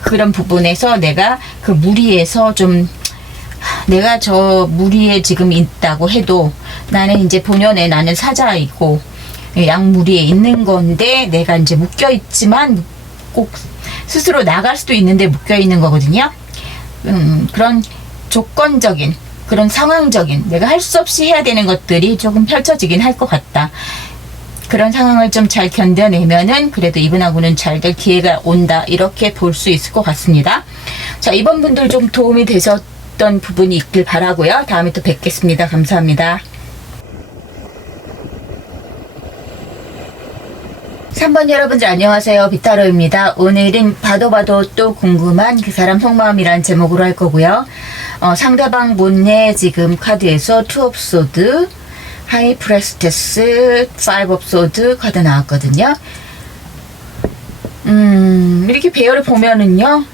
그런 부분에서 내가 그 무리에서 좀 내가 저 무리에 지금 있다고 해도 나는 이제 본연의 나는 사자이고 양무리에 있는 건데 내가 이제 묶여 있지만 꼭 스스로 나갈 수도 있는데 묶여 있는 거거든요. 그런 조건적인 그런 상황적인 내가 할 수 없이 해야 되는 것들이 조금 펼쳐지긴 할 것 같다. 그런 상황을 좀 잘 견뎌내면은 그래도 이분하고는 잘 될 기회가 온다 이렇게 볼 수 있을 것 같습니다. 자, 이번 분들 좀 도움이 되셨던 부분이 있길 바라고요. 다음에 또 뵙겠습니다. 감사합니다. 3번 여러분들 안녕하세요. 비타로입니다. 오늘은 봐도 또 궁금한 그 사람 속마음이란 제목으로 할 거고요. 상대방 본의 지금 카드에서 투 오브 소드, 하이 프레스테스, 파이브 오브 소드 카드 나왔거든요. 이렇게 배열을 보면은요.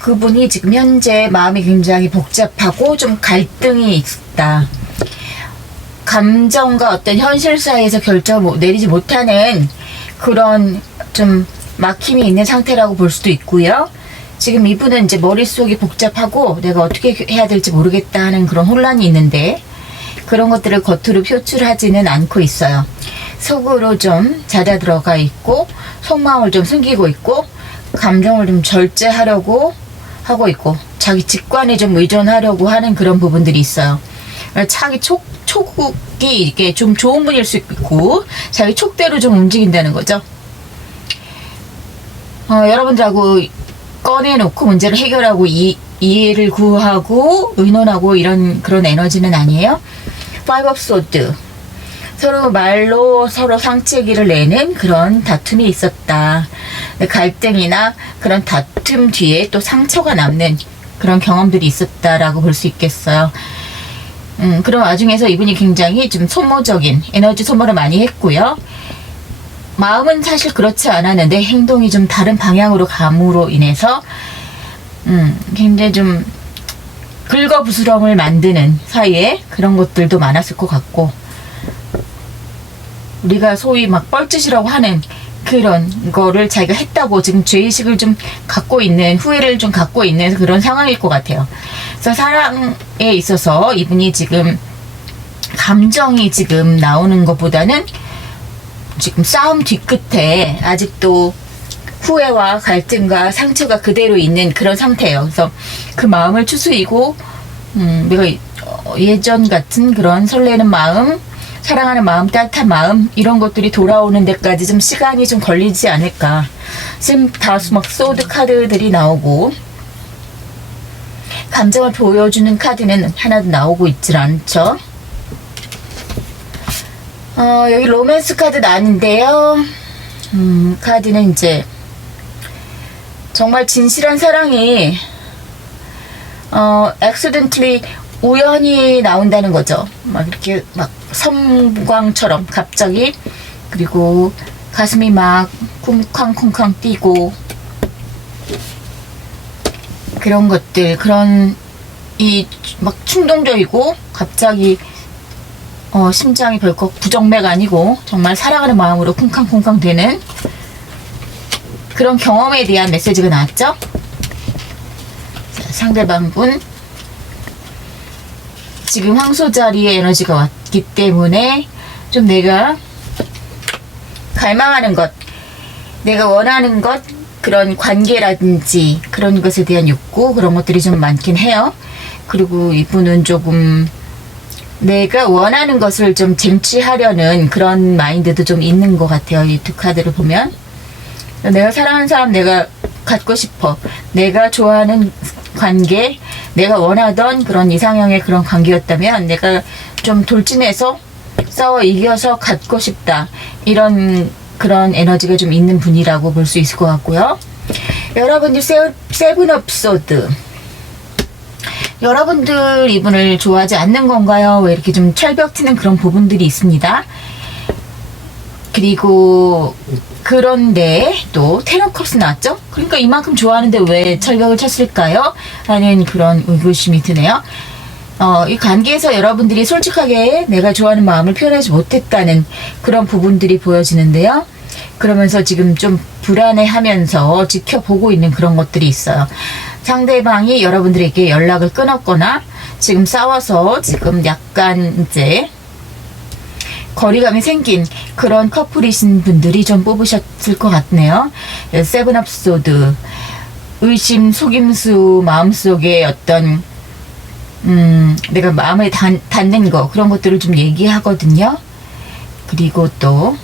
그분이 지금 현재 마음이 굉장히 복잡하고 좀 갈등이 있다. 감정과 어떤 현실 사이에서 결정을 내리지 못하는 그런 좀 막힘이 있는 상태라고 볼 수도 있고요. 지금 이분은 이제 머릿속이 복잡하고 내가 어떻게 해야 될지 모르겠다 하는 그런 혼란이 있는데 그런 것들을 겉으로 표출하지는 않고 있어요. 속으로 좀 잦아 들어가 있고 속마음을 좀 숨기고 있고 감정을 좀 절제하려고 하고 있고 자기 직관에 좀 의존하려고 하는 그런 부분들이 있어요. 자기 촉이 이렇게 좀 좋은 분일 수 있고 자기 촉대로 좀 움직인다는 거죠. 여러분들하고 꺼내놓고 문제를 해결하고 이해를 구하고 의논하고 이런 그런 에너지는 아니에요. Five of Swords. 서로 말로 서로 상체기를 내는 그런 다툼이 있었다. 갈등이나 그런 다툼 뒤에 또 상처가 남는 그런 경험들이 있었다라고 볼 수 있겠어요. 그런 와중에서 이분이 굉장히 좀 소모적인 에너지 소모를 많이 했고요. 마음은 사실 그렇지 않았는데 행동이 좀 다른 방향으로 감으로 인해서 굉장히 좀 긁어부스럼을 만드는 사이에 그런 것들도 많았을 것 같고 우리가 소위 막 뻘짓이라고 하는 그런 거를 자기가 했다고 지금 죄의식을 좀 갖고 있는 후회를 좀 갖고 있는 그런 상황일 것 같아요. 그래서 사랑에 있어서 이분이 지금 감정이 지금 나오는 것보다는 지금 싸움 뒤끝에 아직도 후회와 갈등과 상처가 그대로 있는 그런 상태예요. 그래서 그 마음을 추스리고 내가 예전 같은 그런 설레는 마음, 사랑하는 마음, 따뜻한 마음 이런 것들이 돌아오는 데까지 좀 시간이 좀 걸리지 않을까. 지금 다 막 소드 카드들이 나오고 감정을 보여주는 카드는 하나도 나오고 있질 않죠. 여기 로맨스 카드 나왔는데요. 카드는 이제 정말 진실한 사랑이 accidentally 우연히 나온다는 거죠. 막 이렇게 막 섬광처럼 갑자기, 그리고 가슴이 막 쿵쾅쿵쾅 뛰고 그런 것들, 그런 이 막 충동적이고 갑자기 심장이 벌컥 부정맥 아니고 정말 사랑하는 마음으로 쿵쾅쿵쾅 되는 그런 경험에 대한 메시지가 나왔죠. 자, 상대방분 지금 황소 자리에 에너지가 왔기 때문에 좀 내가 갈망하는 것, 내가 원하는 것, 그런 관계라든지 그런 것에 대한 욕구, 그런 것들이 좀 많긴 해요. 그리고 이분은 조금 내가 원하는 것을 좀 쟁취하려는 그런 마인드도 좀 있는 것 같아요. 이 두 카드를 보면 내가 사랑하는 사람, 내가 갖고 싶어, 내가 좋아하는 관계, 내가 원하던 그런 이상형의 그런 관계였다면 내가 좀 돌진해서 싸워 이겨서 갖고 싶다, 이런 그런 에너지가 좀 있는 분이라고 볼 수 있을 것 같고요. 여러분들 세븐 업 소드, 여러분들 이분을 좋아하지 않는 건가요? 왜 이렇게 좀 철벽 튀는 그런 부분들이 있습니다. 그리고 그런데 또 테너컵스 나왔죠? 그러니까 이만큼 좋아하는데 왜 철벽을 쳤을까요? 하는 그런 의구심이 드네요. 이 관계에서 여러분들이 솔직하게 내가 좋아하는 마음을 표현하지 못했다는 그런 부분들이 보여지는데요. 그러면서 지금 좀 불안해하면서 지켜보고 있는 그런 것들이 있어요. 상대방이 여러분들에게 연락을 끊었거나 지금 싸워서 지금 약간 이제 거리감이 생긴 그런 커플이신 분들이 좀 뽑으셨을 것 같네요. 세븐 업 소드, 의심, 속임수, 마음속에 어떤 내가 마음에 닿는 거, 그런 것들을 좀 얘기하거든요. 그리고 또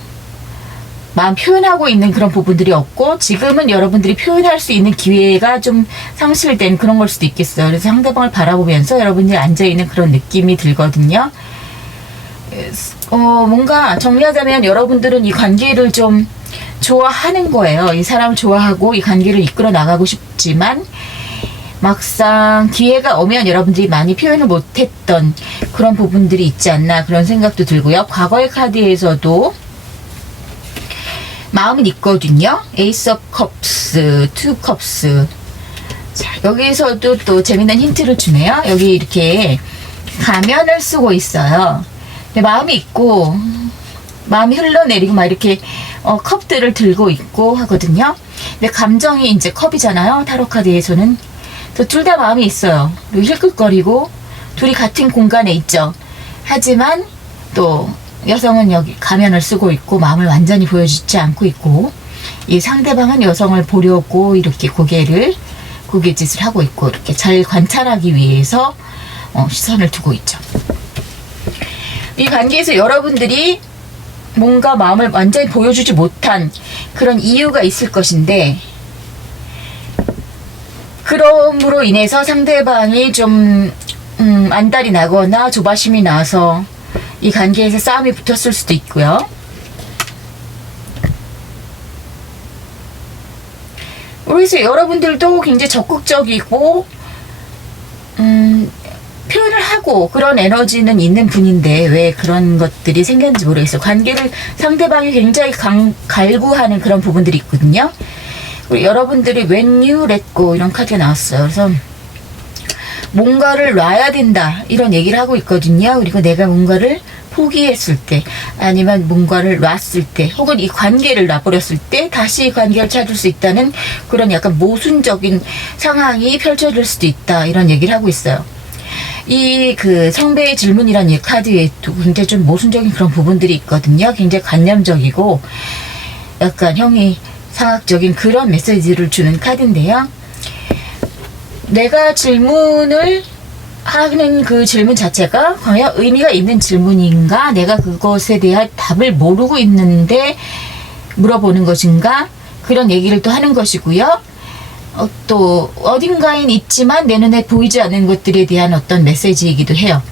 마음 표현하고 있는 그런 부분들이 없고 지금은 여러분들이 표현할 수 있는 기회가 좀 상실된 그런 걸 수도 있겠어요. 그래서 상대방을 바라보면서 여러분들이 앉아있는 그런 느낌이 들거든요. 뭔가 정리하자면 여러분들은 이 관계를 좀 좋아하는 거예요. 이 사람을 좋아하고 이 관계를 이끌어 나가고 싶지만 막상 기회가 오면 여러분들이 많이 표현을 못했던 그런 부분들이 있지 않나, 그런 생각도 들고요. 과거의 카드에서도 마음은 있거든요. 에이스 업 컵스, 투 컵스. 자, 여기서도 또 재밌는 힌트를 주네요. 여기 이렇게 가면을 쓰고 있어요. 근데 마음이 있고 마음이 흘러내리고 막 이렇게 컵들을 들고 있고 하거든요. 근데 감정이 이제 컵이잖아요. 타로 카드에서는. 둘 다 마음이 있어요. 그리고 힐끗거리고 둘이 같은 공간에 있죠. 하지만 또 여성은 여기 가면을 쓰고 있고 마음을 완전히 보여주지 않고 있고, 이 상대방은 여성을 보려고 이렇게 고개짓을 하고 있고 이렇게 잘 관찰하기 위해서 시선을 두고 있죠. 이 관계에서 여러분들이 뭔가 마음을 완전히 보여주지 못한 그런 이유가 있을 것인데, 그럼으로 인해서 상대방이 좀 안달이 나거나 조바심이 나서 이 관계에서 싸움이 붙었을 수도 있고요. 그래서 여러분들도 굉장히 적극적이고 표현을 하고 그런 에너지는 있는 분인데 왜 그런 것들이 생겼는지 모르겠어요. 관계를 상대방이 굉장히 갈구하는 그런 부분들이 있거든요. 그리고 여러분들이 when you let go 이런 카드가 나왔어요. 그래서 뭔가를 놔야 된다 이런 얘기를 하고 있거든요. 그리고 내가 뭔가를 포기했을 때, 아니면 뭔가를 놨을 때, 혹은 이 관계를 놔버렸을 때 다시 이 관계를 찾을 수 있다는 그런 약간 모순적인 상황이 펼쳐질 수도 있다, 이런 얘기를 하고 있어요. 이 성배의 질문이라는 이 카드에 굉장히 좀 모순적인 그런 부분들이 있거든요. 굉장히 관념적이고 약간 형이 상학적인 그런 메시지를 주는 카드인데요. 내가 질문을 하는 그 질문 자체가 과연 의미가 있는 질문인가? 내가 그것에 대한 답을 모르고 있는데 물어보는 것인가? 그런 얘기를 또 하는 것이고요. 또 어딘가엔 있지만 내 눈에 보이지 않는 것들에 대한 어떤 메시지이기도 해요.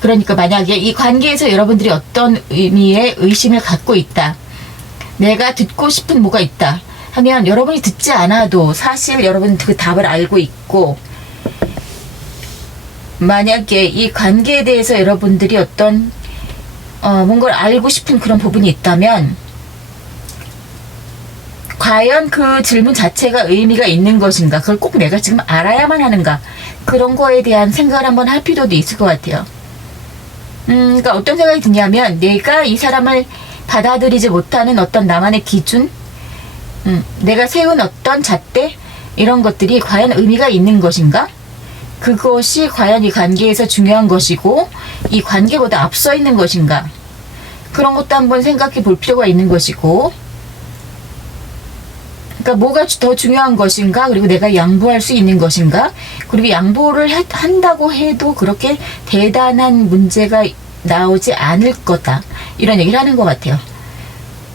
그러니까 만약에 이 관계에서 여러분들이 어떤 의미의 의심을 갖고 있다. 내가 듣고 싶은 뭐가 있다 하면 여러분이 듣지 않아도 사실 여러분은 그 답을 알고 있고, 만약에 이 관계에 대해서 여러분들이 어떤 뭔가를 알고 싶은 그런 부분이 있다면 과연 그 질문 자체가 의미가 있는 것인가, 그걸 꼭 내가 지금 알아야만 하는가, 그런 거에 대한 생각을 한번 할 필요도 있을 것 같아요. 그러니까 어떤 생각이 드냐면, 내가 이 사람을 받아들이지 못하는 어떤 나만의 기준, 내가 세운 어떤 잣대, 이런 것들이 과연 의미가 있는 것인가? 그것이 과연 이 관계에서 중요한 것이고 이 관계보다 앞서 있는 것인가? 그런 것도 한번 생각해 볼 필요가 있는 것이고, 그러니까 뭐가 더 중요한 것인가, 그리고 내가 양보할 수 있는 것인가, 그리고 양보를 한다고 해도 그렇게 대단한 문제가 나오지 않을 거다, 이런 얘기를 하는 것 같아요.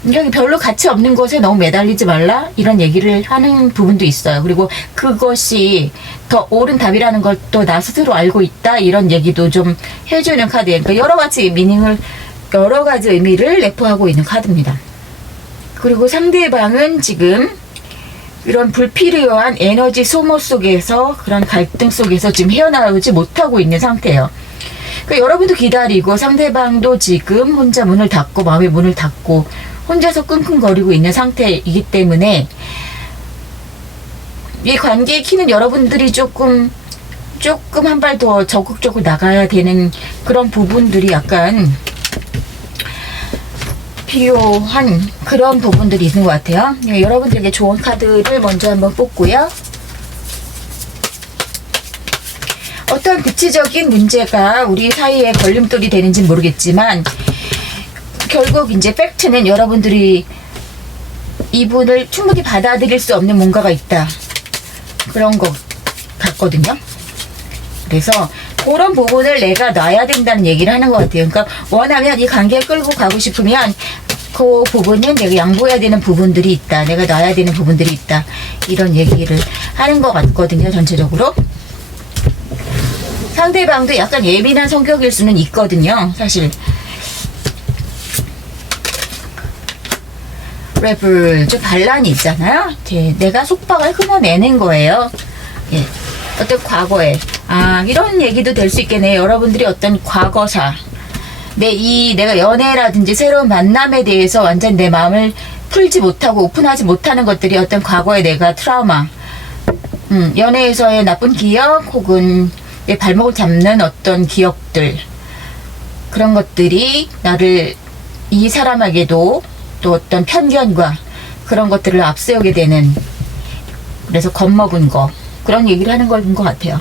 그러니까 별로 가치 없는 것에 너무 매달리지 말라, 이런 얘기를 하는 부분도 있어요. 그리고 그것이 더 옳은 답이라는 걸 또 나 스스로 알고 있다, 이런 얘기도 좀 해주는 카드예요. 그러니까 여러 가지 미닝을, 여러 가지 의미를 내포하고 있는 카드입니다. 그리고 상대방은 지금 이런 불필요한 에너지 소모 속에서, 그런 갈등 속에서 지금 헤어나오지 못하고 있는 상태예요. 그러니까 여러분도 기다리고 상대방도 지금 혼자 문을 닫고, 마음의 문을 닫고 혼자서 끙끙거리고 있는 상태이기 때문에 이 관계의 키는 여러분들이 조금 한 발 더 적극적으로 나가야 되는 그런 부분들이 약간 필요한 그런 부분들이 있는 것 같아요. 여러분들에게 좋은 카드를 먼저 한번 뽑고요. 어떤 구체적인 문제가 우리 사이에 걸림돌이 되는지 모르겠지만, 결국 이제 팩트는 여러분들이 이분을 충분히 받아들일 수 없는 뭔가가 있다, 그런 것 같거든요. 그래서 그런 부분을 내가 놔야 된다는 얘기를 하는 것 같아요. 그러니까 원하면 이 관계를 끌고 가고 싶으면 그 부분은 내가 양보해야 되는 부분들이 있다, 내가 놔야 되는 부분들이 있다, 이런 얘기를 하는 것 같거든요. 전체적으로 상대방도 약간 예민한 성격일 수는 있거든요. 사실 랩을 좀 반란이 있잖아요. 내가 속박을 끊어내는 거예요. 예. 어떤 과거에 이런 얘기도 될 수 있겠네요. 여러분들이 어떤 과거사, 내가 연애라든지 새로운 만남에 대해서 완전 내 마음을 풀지 못하고 오픈하지 못하는 것들이 어떤 과거의 내가 트라우마, 연애에서의 나쁜 기억, 혹은 내 발목을 잡는 어떤 기억들, 그런 것들이 나를, 이 사람에게도 또 어떤 편견과 그런 것들을 앞세우게 되는, 그래서 겁먹은 거, 그런 얘기를 하는 것 같아요.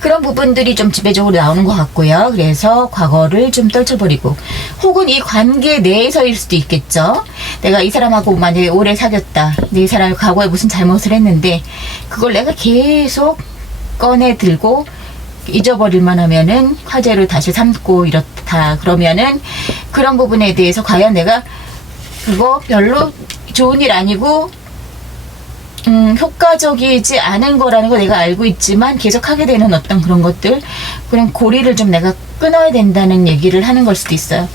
그런 부분들이 좀 지배적으로 나오는 것 같고요. 그래서 과거를 좀 떨쳐버리고, 혹은 이 관계 내에서일 수도 있겠죠. 내가 이 사람하고 만약에 오래 사귀었다, 이 사람이 과거에 무슨 잘못을 했는데 그걸 내가 계속 꺼내 들고 잊어버릴만 하면은 화제로 다시 삼고 이렇다, 그러면은 그런 부분에 대해서 과연 내가 그거 별로 좋은 일 아니고 효과적이지 않은 거라는 거 내가 알고 있지만 계속 하게 되는 어떤 그런 것들, 그런 고리를 좀 내가 끊어야 된다는 얘기를 하는 걸 수도 있어요.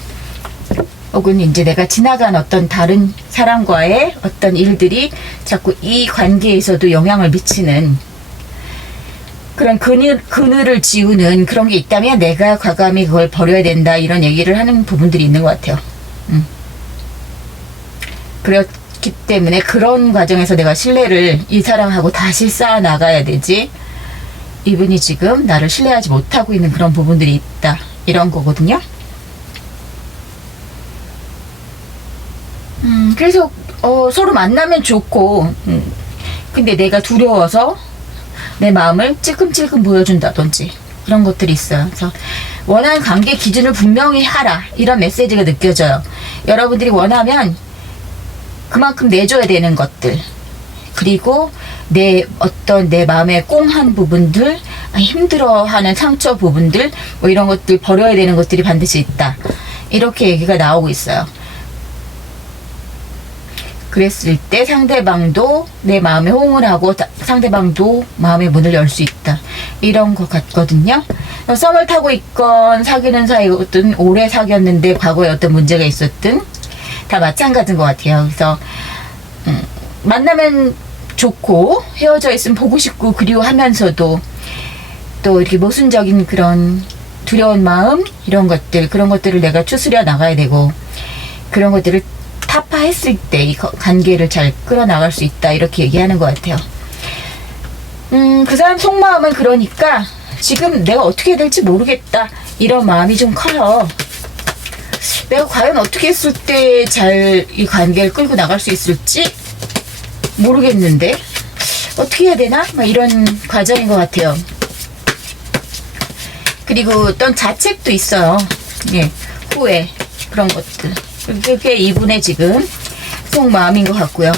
혹은 이제 내가 지나간 어떤 다른 사람과의 어떤 일들이 자꾸 이 관계에서도 영향을 미치는 그런 그늘을 지우는 그런 게 있다면 내가 과감히 그걸 버려야 된다, 이런 얘기를 하는 부분들이 있는 것 같아요. 그렇기 때문에 그런 과정에서 내가 신뢰를 이 사람하고 다시 쌓아 나가야 되지, 이분이 지금 나를 신뢰하지 못하고 있는 그런 부분들이 있다, 이런 거거든요. 그래서 서로 만나면 좋고, 근데 내가 두려워서 내 마음을 찔끔찔끔 보여준다든지 그런 것들이 있어요. 그래서 원하는 관계 기준을 분명히 하라, 이런 메시지가 느껴져요. 여러분들이 원하면 그만큼 내줘야 되는 것들, 그리고 내 마음의 꽁한 부분들, 힘들어하는 상처 부분들, 뭐 이런 것들 버려야 되는 것들이 반드시 있다. 이렇게 얘기가 나오고 있어요. 그랬을 때 상대방도 내 마음에 호응을 하고 상대방도 마음의 문을 열 수 있다. 이런 것 같거든요. 썸을 타고 있건 사귀는 사이든 오래 사귀었는데 과거에 어떤 문제가 있었든 다 마찬가지인 것 같아요. 그래서 만나면 좋고 헤어져 있으면 보고 싶고 그리워하면서도 또 이렇게 모순적인 그런 두려운 마음 그런 것들을 내가 추스려 나가야 되고 그런 것들을 타파했을 때 이 관계를 잘 끌어나갈 수 있다 이렇게 얘기하는 것 같아요. 그 사람 속마음은 그러니까 지금 내가 어떻게 해야 될지 모르겠다 이런 마음이 좀 커요. 내가 과연 어떻게 했을 때 잘 이 관계를 끌고 나갈 수 있을지 모르겠는데 어떻게 해야 되나? 막 이런 과정인 것 같아요. 그리고 어떤 자책도 있어요. 예, 후회 그런 것들. 그게 이분의 지금 속마음인 것 같고요.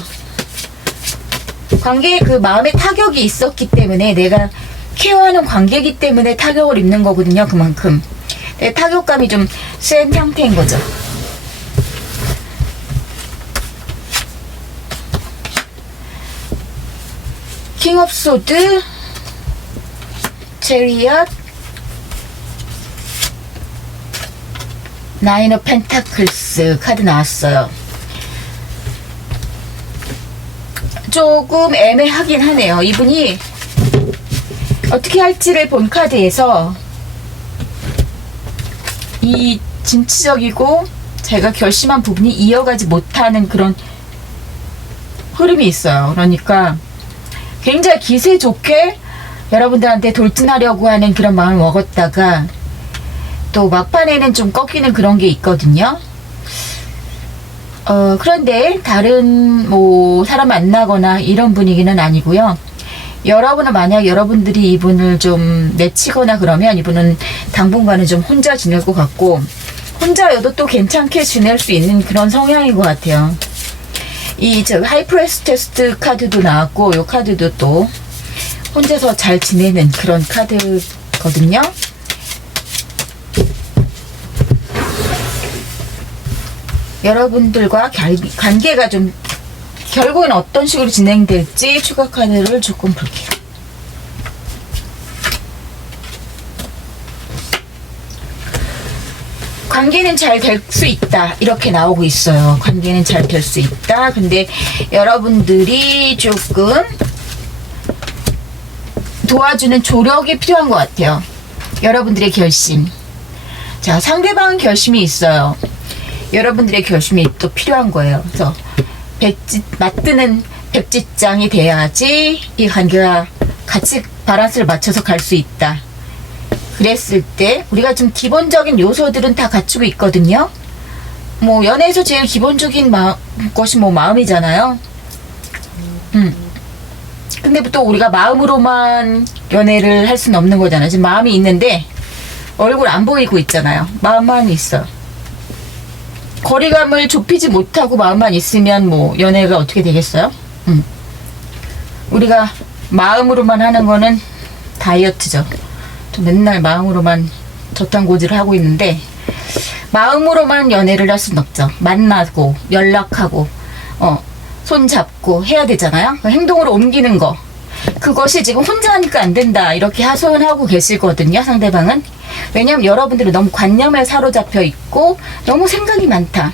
관계에 그 마음의 타격이 있었기 때문에 내가 케어하는 관계이기 때문에 타격을 입는 거거든요. 그만큼 타격감이 좀 센 형태인 거죠. 킹 오브 소드, 체리엇, 나인 오브 펜타클스 카드 나왔어요. 조금 애매하긴 하네요. 이분이 어떻게 할지를 본 카드에서 이 진취적이고 제가 결심한 부분이 이어가지 못하는 그런 흐름이 있어요. 그러니까 굉장히 기세 좋게 여러분들한테 돌진하려고 하는 그런 마음을 먹었다가 또 막판에는 좀 꺾이는 그런 게 있거든요. 그런데 다른 뭐 사람 만나거나 이런 분위기는 아니고요. 여러분은 만약 여러분들이 이분을 좀 내치거나 그러면 이분은 당분간은 좀 혼자 지낼 것 같고 혼자여도 또 괜찮게 지낼 수 있는 그런 성향인 것 같아요. 하이프레스 테스트 카드도 나왔고 이 카드도 또 혼자서 잘 지내는 그런 카드거든요. 여러분들과 관계가 좀 결국엔 어떤 식으로 진행될지 추가 카드를 조금 볼게요. 관계는 잘 될 수 있다 이렇게 나오고 있어요. 관계는 잘 될 수 있다. 근데 여러분들이 조금 도와주는 조력이 필요한 것 같아요. 여러분들의 결심. 자, 상대방 결심이 있어요. 여러분들의 결심이 또 필요한 거예요. 그래서 맞드는 백지장이 돼야지 이 관계가 같이 밸런스를 맞춰서 갈 수 있다. 그랬을 때 우리가 좀 기본적인 요소들은 다 갖추고 있거든요. 뭐 연애에서 제일 기본적인 것이 뭐 마음이잖아요. 근데 또 우리가 마음으로만 연애를 할 수는 없는 거잖아요. 지금 마음이 있는데 얼굴 안 보이고 있잖아요. 마음만 있어. 거리감을 좁히지 못하고 마음만 있으면 뭐 연애가 어떻게 되겠어요? 우리가 마음으로만 하는 거는 다이어트죠. 맨날 마음으로만 저탄고지를 하고 있는데 마음으로만 연애를 할 수는 없죠. 만나고 연락하고 손잡고 해야 되잖아요. 행동으로 옮기는 거 그것이 지금 혼자 하니까 안 된다 이렇게 하소연하고 계시거든요. 상대방은. 왜냐하면 여러분들은 너무 관념에 사로잡혀 있고 너무 생각이 많다.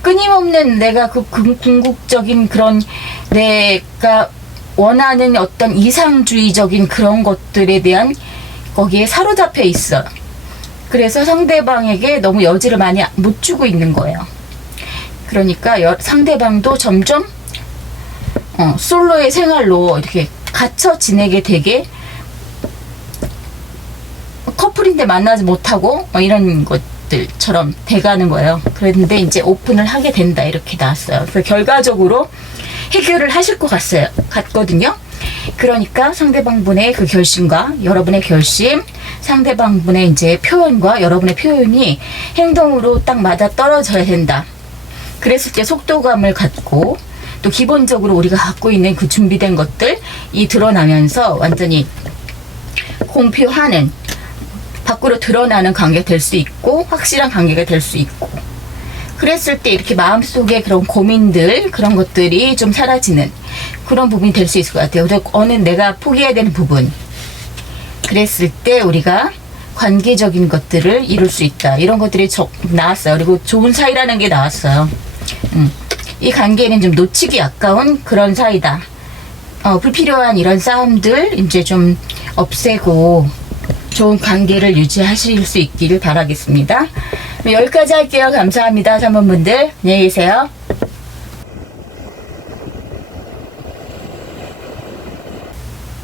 끊임없는 내가 그 궁극적인 그런 내가 원하는 어떤 이상주의적인 그런 것들에 대한 거기에 사로잡혀 있어요. 그래서 상대방에게 너무 여지를 많이 못 주고 있는 거예요. 그러니까 상대방도 점점 솔로의 생활로 이렇게 갇혀 지내게 되게 커플인데 만나지 못하고 이런 것들처럼 돼가는 거예요. 그런데 이제 오픈을 하게 된다 이렇게 나왔어요. 그래서 결과적으로 해결을 하실 것 같거든요. 그러니까 상대방분의 그 결심과 여러분의 결심, 상대방분의 이제 표현과 여러분의 표현이 행동으로 딱 맞아 떨어져야 된다. 그랬을 때 속도감을 갖고 또 기본적으로 우리가 갖고 있는 그 준비된 것들이 드러나면서 완전히 공표하는, 밖으로 드러나는 관계가 될 수 있고 확실한 관계가 될 수 있고, 그랬을 때 이렇게 마음속에 그런 고민들, 그런 것들이 좀 사라지는 그런 부분이 될 수 있을 것 같아요. 그래서 어느 내가 포기해야 되는 부분, 그랬을 때 우리가 관계적인 것들을 이룰 수 있다. 이런 것들이 나왔어요. 그리고 좋은 사이라는 게 나왔어요. 이 관계는 좀 놓치기 아까운 그런 사이다. 불필요한 이런 싸움들 이제 좀 없애고 좋은 관계를 유지하실 수 있기를 바라겠습니다. 여기까지 할게요. 감사합니다. 3번분들 안녕히 계세요.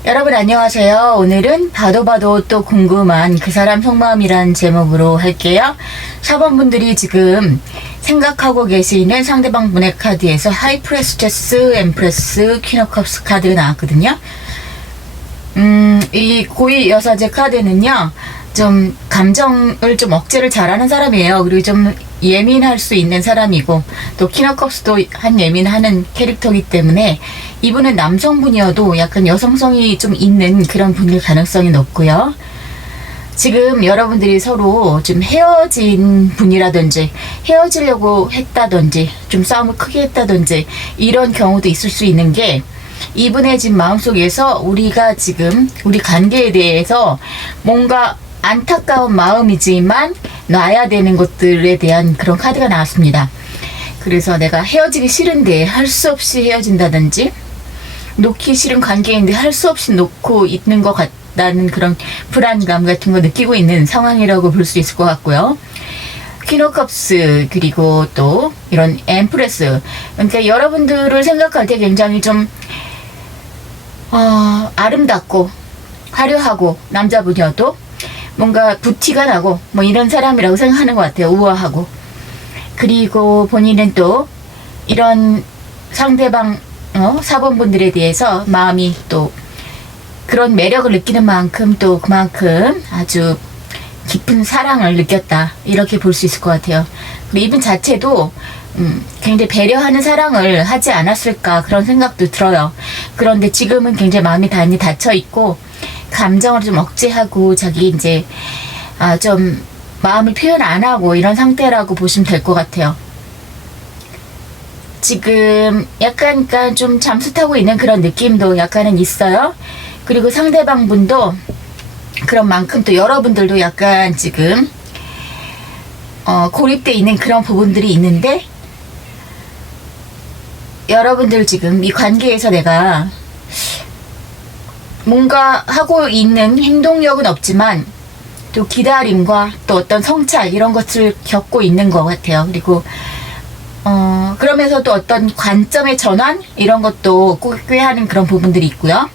여러분 안녕하세요. 오늘은 봐도 또 궁금한 그 사람 속마음이란 제목으로 할게요. 4번분들이 지금 생각하고 계시는 상대방 분의 카드에서 하이프레스테스, 엠프레스, 퀸 오브 컵스 카드가 나왔거든요. 이 고위 여사제 카드는요, 좀 감정을 좀 억제를 잘하는 사람이에요. 그리고 좀 예민할 수 있는 사람이고, 또 퀸 오브 컵스도 한 예민하는 캐릭터이기 때문에 이분은 남성분이어도 약간 여성성이 좀 있는 그런 분일 가능성이 높고요. 지금 여러분들이 서로 좀 헤어진 분이라든지 헤어지려고 했다든지 좀 싸움을 크게 했다든지 이런 경우도 있을 수 있는 게, 이분의 지금 마음속에서 우리가 지금 우리 관계에 대해서 뭔가 안타까운 마음이지만 놔야 되는 것들에 대한 그런 카드가 나왔습니다. 그래서 내가 헤어지기 싫은데 할 수 없이 헤어진다든지, 놓기 싫은 관계인데 할 수 없이 놓고 있는 것 같다는 그런 불안감 같은 거 느끼고 있는 상황이라고 볼 수 있을 것 같고요. 퀸 오브 컵스, 그리고 또 이런 엠프레스, 그러니까 여러분들을 생각할 때 굉장히 좀 아름답고 화려하고, 남자분이어도 뭔가 부티가 나고 뭐 이런 사람이라고 생각하는 것 같아요. 우아하고. 그리고 본인은 또 이런 상대방 4번분들에 대해서 마음이 또 그런 매력을 느끼는 만큼 또 그만큼 아주 깊은 사랑을 느꼈다, 이렇게 볼 수 있을 것 같아요. 그리고 이분 자체도 굉장히 배려하는 사랑을 하지 않았을까, 그런 생각도 들어요. 그런데 지금은 굉장히 마음이 많이 닫혀있고 감정을 좀 억제하고 자기 이제 좀 마음을 표현 안 하고 이런 상태라고 보시면 될 것 같아요. 지금 약간 좀 잠수 타고 있는 그런 느낌도 약간은 있어요. 그리고 상대방 분도 그런 만큼 또 여러분들도 약간 지금 고립돼 있는 그런 부분들이 있는데, 여러분들 지금 이 관계에서 내가 뭔가 하고 있는 행동력은 없지만 또 기다림과 또 어떤 성찰, 이런 것을 겪고 있는 것 같아요. 그리고 그러면서 또 어떤 관점의 전환, 이런 것도 꾀하는 그런 부분들이 있고요.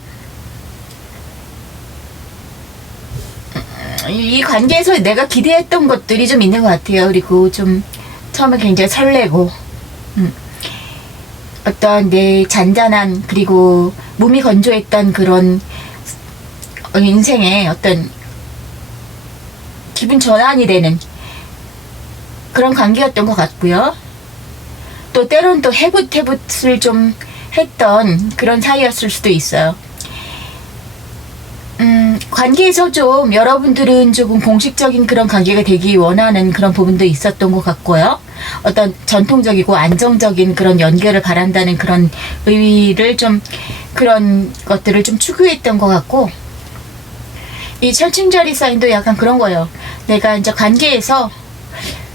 이 관계에서 내가 기대했던 것들이 좀 있는 것 같아요. 그리고 좀 처음에 굉장히 설레고, 어떤 내 잔잔한, 그리고 몸이 건조했던 그런 인생의 어떤 기분 전환이 되는 그런 관계였던 것 같고요. 또 때로는 또 해붓을 좀 했던 그런 사이였을 수도 있어요. 관계에서 좀 여러분들은 조금 공식적인 그런 관계가 되기 원하는 그런 부분도 있었던 것 같고요. 어떤 전통적이고 안정적인 그런 연결을 바란다는 그런 의의를 좀, 그런 것들을 좀 추구했던 것 같고, 이 철충자리 사인도 약간 그런 거예요. 내가 이제 관계에서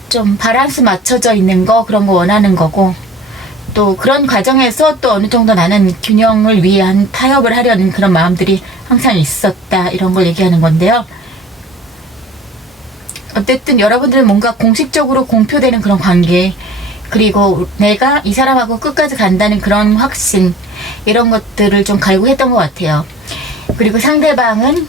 좀 밸런스 맞춰져 있는 거, 그런 거 원하는 거고, 또 그런 과정에서 또 어느 정도 나는 균형을 위한 타협을 하려는 그런 마음들이 항상 있었다, 이런 걸 얘기하는 건데요. 어쨌든 여러분들은 뭔가 공식적으로 공표되는 그런 관계, 그리고 내가 이 사람하고 끝까지 간다는 그런 확신, 이런 것들을 좀 갈구했던 것 같아요. 그리고 상대방은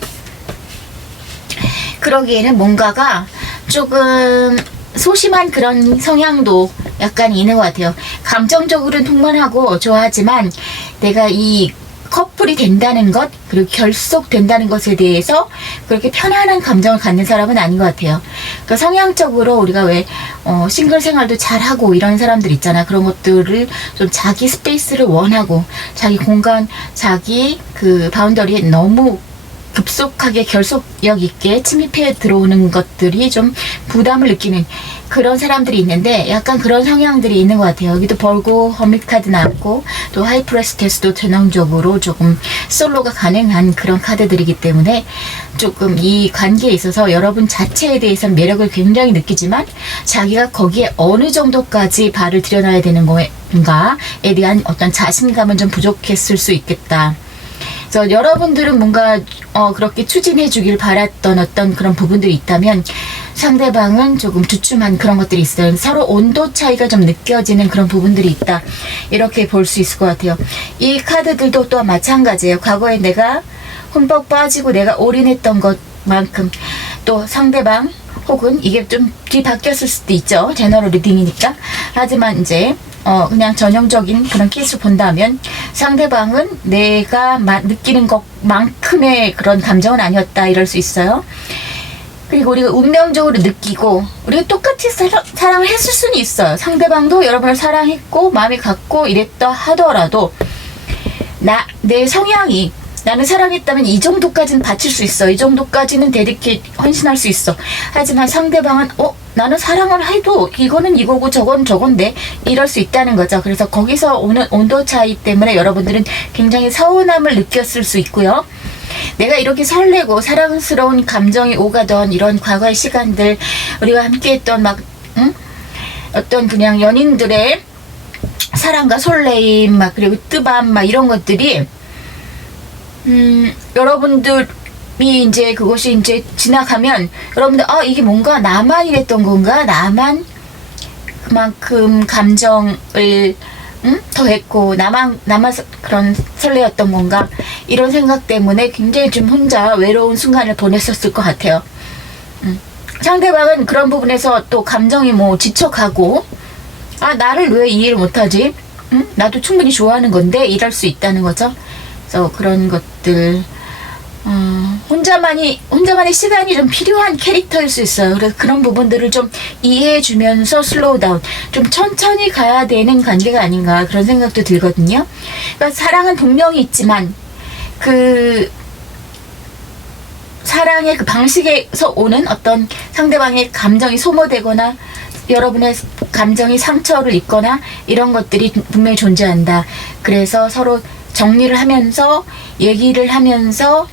그러기에는 뭔가가 조금 소심한 그런 성향도 약간 있는 것 같아요. 감정적으로는 통만하고 좋아하지만 내가 이 커플이 된다는 것, 그리고 결속된다는 것에 대해서 그렇게 편안한 감정을 갖는 사람은 아닌 것 같아요. 그러니까 성향적으로 우리가 왜 싱글 생활도 잘하고 이런 사람들 있잖아. 그런 것들을 좀 자기 스페이스를 원하고 자기 공간, 자기 그 바운더리에 너무 급속하게 결속력 있게 침입해 들어오는 것들이 좀 부담을 느끼는 그런 사람들이 있는데 약간 그런 성향들이 있는 것 같아요. 여기도 벌고 허밋 카드 나왔고 또 하이프레스테스도 전형적으로 조금 솔로가 가능한 그런 카드들이기 때문에 조금 이 관계에 있어서 여러분 자체에 대해서는 매력을 굉장히 느끼지만 자기가 거기에 어느 정도까지 발을 들여놔야 되는 건가에 대한 어떤 자신감은 좀 부족했을 수 있겠다. 그래서 여러분들은 뭔가 그렇게 추진해 주길 바랐던 어떤 그런 부분들이 있다면 상대방은 조금 주춤한 그런 것들이 있어요. 서로 온도 차이가 좀 느껴지는 그런 부분들이 있다. 이렇게 볼 수 있을 것 같아요. 이 카드들도 또한 마찬가지예요. 과거에 내가 흠뻑 빠지고 내가 올인했던 것만큼 또 상대방 혹은 이게 좀 뒤바뀌었을 수도 있죠. 제너럴 리딩이니까. 하지만 이제 그냥 전형적인 그런 케이스를 본다면 상대방은 내가 느끼는 것만큼의 그런 감정은 아니었다 이럴 수 있어요. 그리고 우리가 운명적으로 느끼고 우리가 똑같이 사랑을 했을 수는 있어요. 상대방도 여러분을 사랑했고 마음이 갔고 이랬다 하더라도 내 성향이 나는 사랑했다면 이 정도까지는 바칠 수 있어. 이 정도까지는 헌신할 수 있어. 하지만 상대방은 나는 사랑을 해도 이거는 이거고 저건 저건데 이럴 수 있다는 거죠. 그래서 거기서 오는 온도 차이 때문에 여러분들은 굉장히 서운함을 느꼈을 수 있고요. 내가 이렇게 설레고 사랑스러운 감정이 오가던 이런 과거의 시간들 우리가 함께했던 어떤 그냥 연인들의 사랑과 설레임 그리고 뜨밤 이런 것들이 여러분들이 이제 그것이 이제 지나가면 여러분들 이게 뭔가 나만 이랬던 건가? 나만 그만큼 감정을 더했고 나만 그런 설레였던 건가? 이런 생각 때문에 굉장히 좀 혼자 외로운 순간을 보냈었을 것 같아요. 상대방은 그런 부분에서 또 감정이 지쳐가고 나를 왜 이해를 못하지? 나도 충분히 좋아하는 건데 이럴 수 있다는 거죠. 그래서 그런 것들 혼자만의 시간이 좀 필요한 캐릭터일 수 있어요. 그래서 그런 부분들을 좀 이해해주면서 슬로우 다운 좀 천천히 가야 되는 관계가 아닌가 그런 생각도 들거든요. 그러니까 사랑은 분명히 있지만 그 사랑의 그 방식에서 오는 어떤 상대방의 감정이 소모되거나 여러분의 감정이 상처를 입거나 이런 것들이 분명히 존재한다. 그래서 서로 정리를 하면서 얘기를 하면서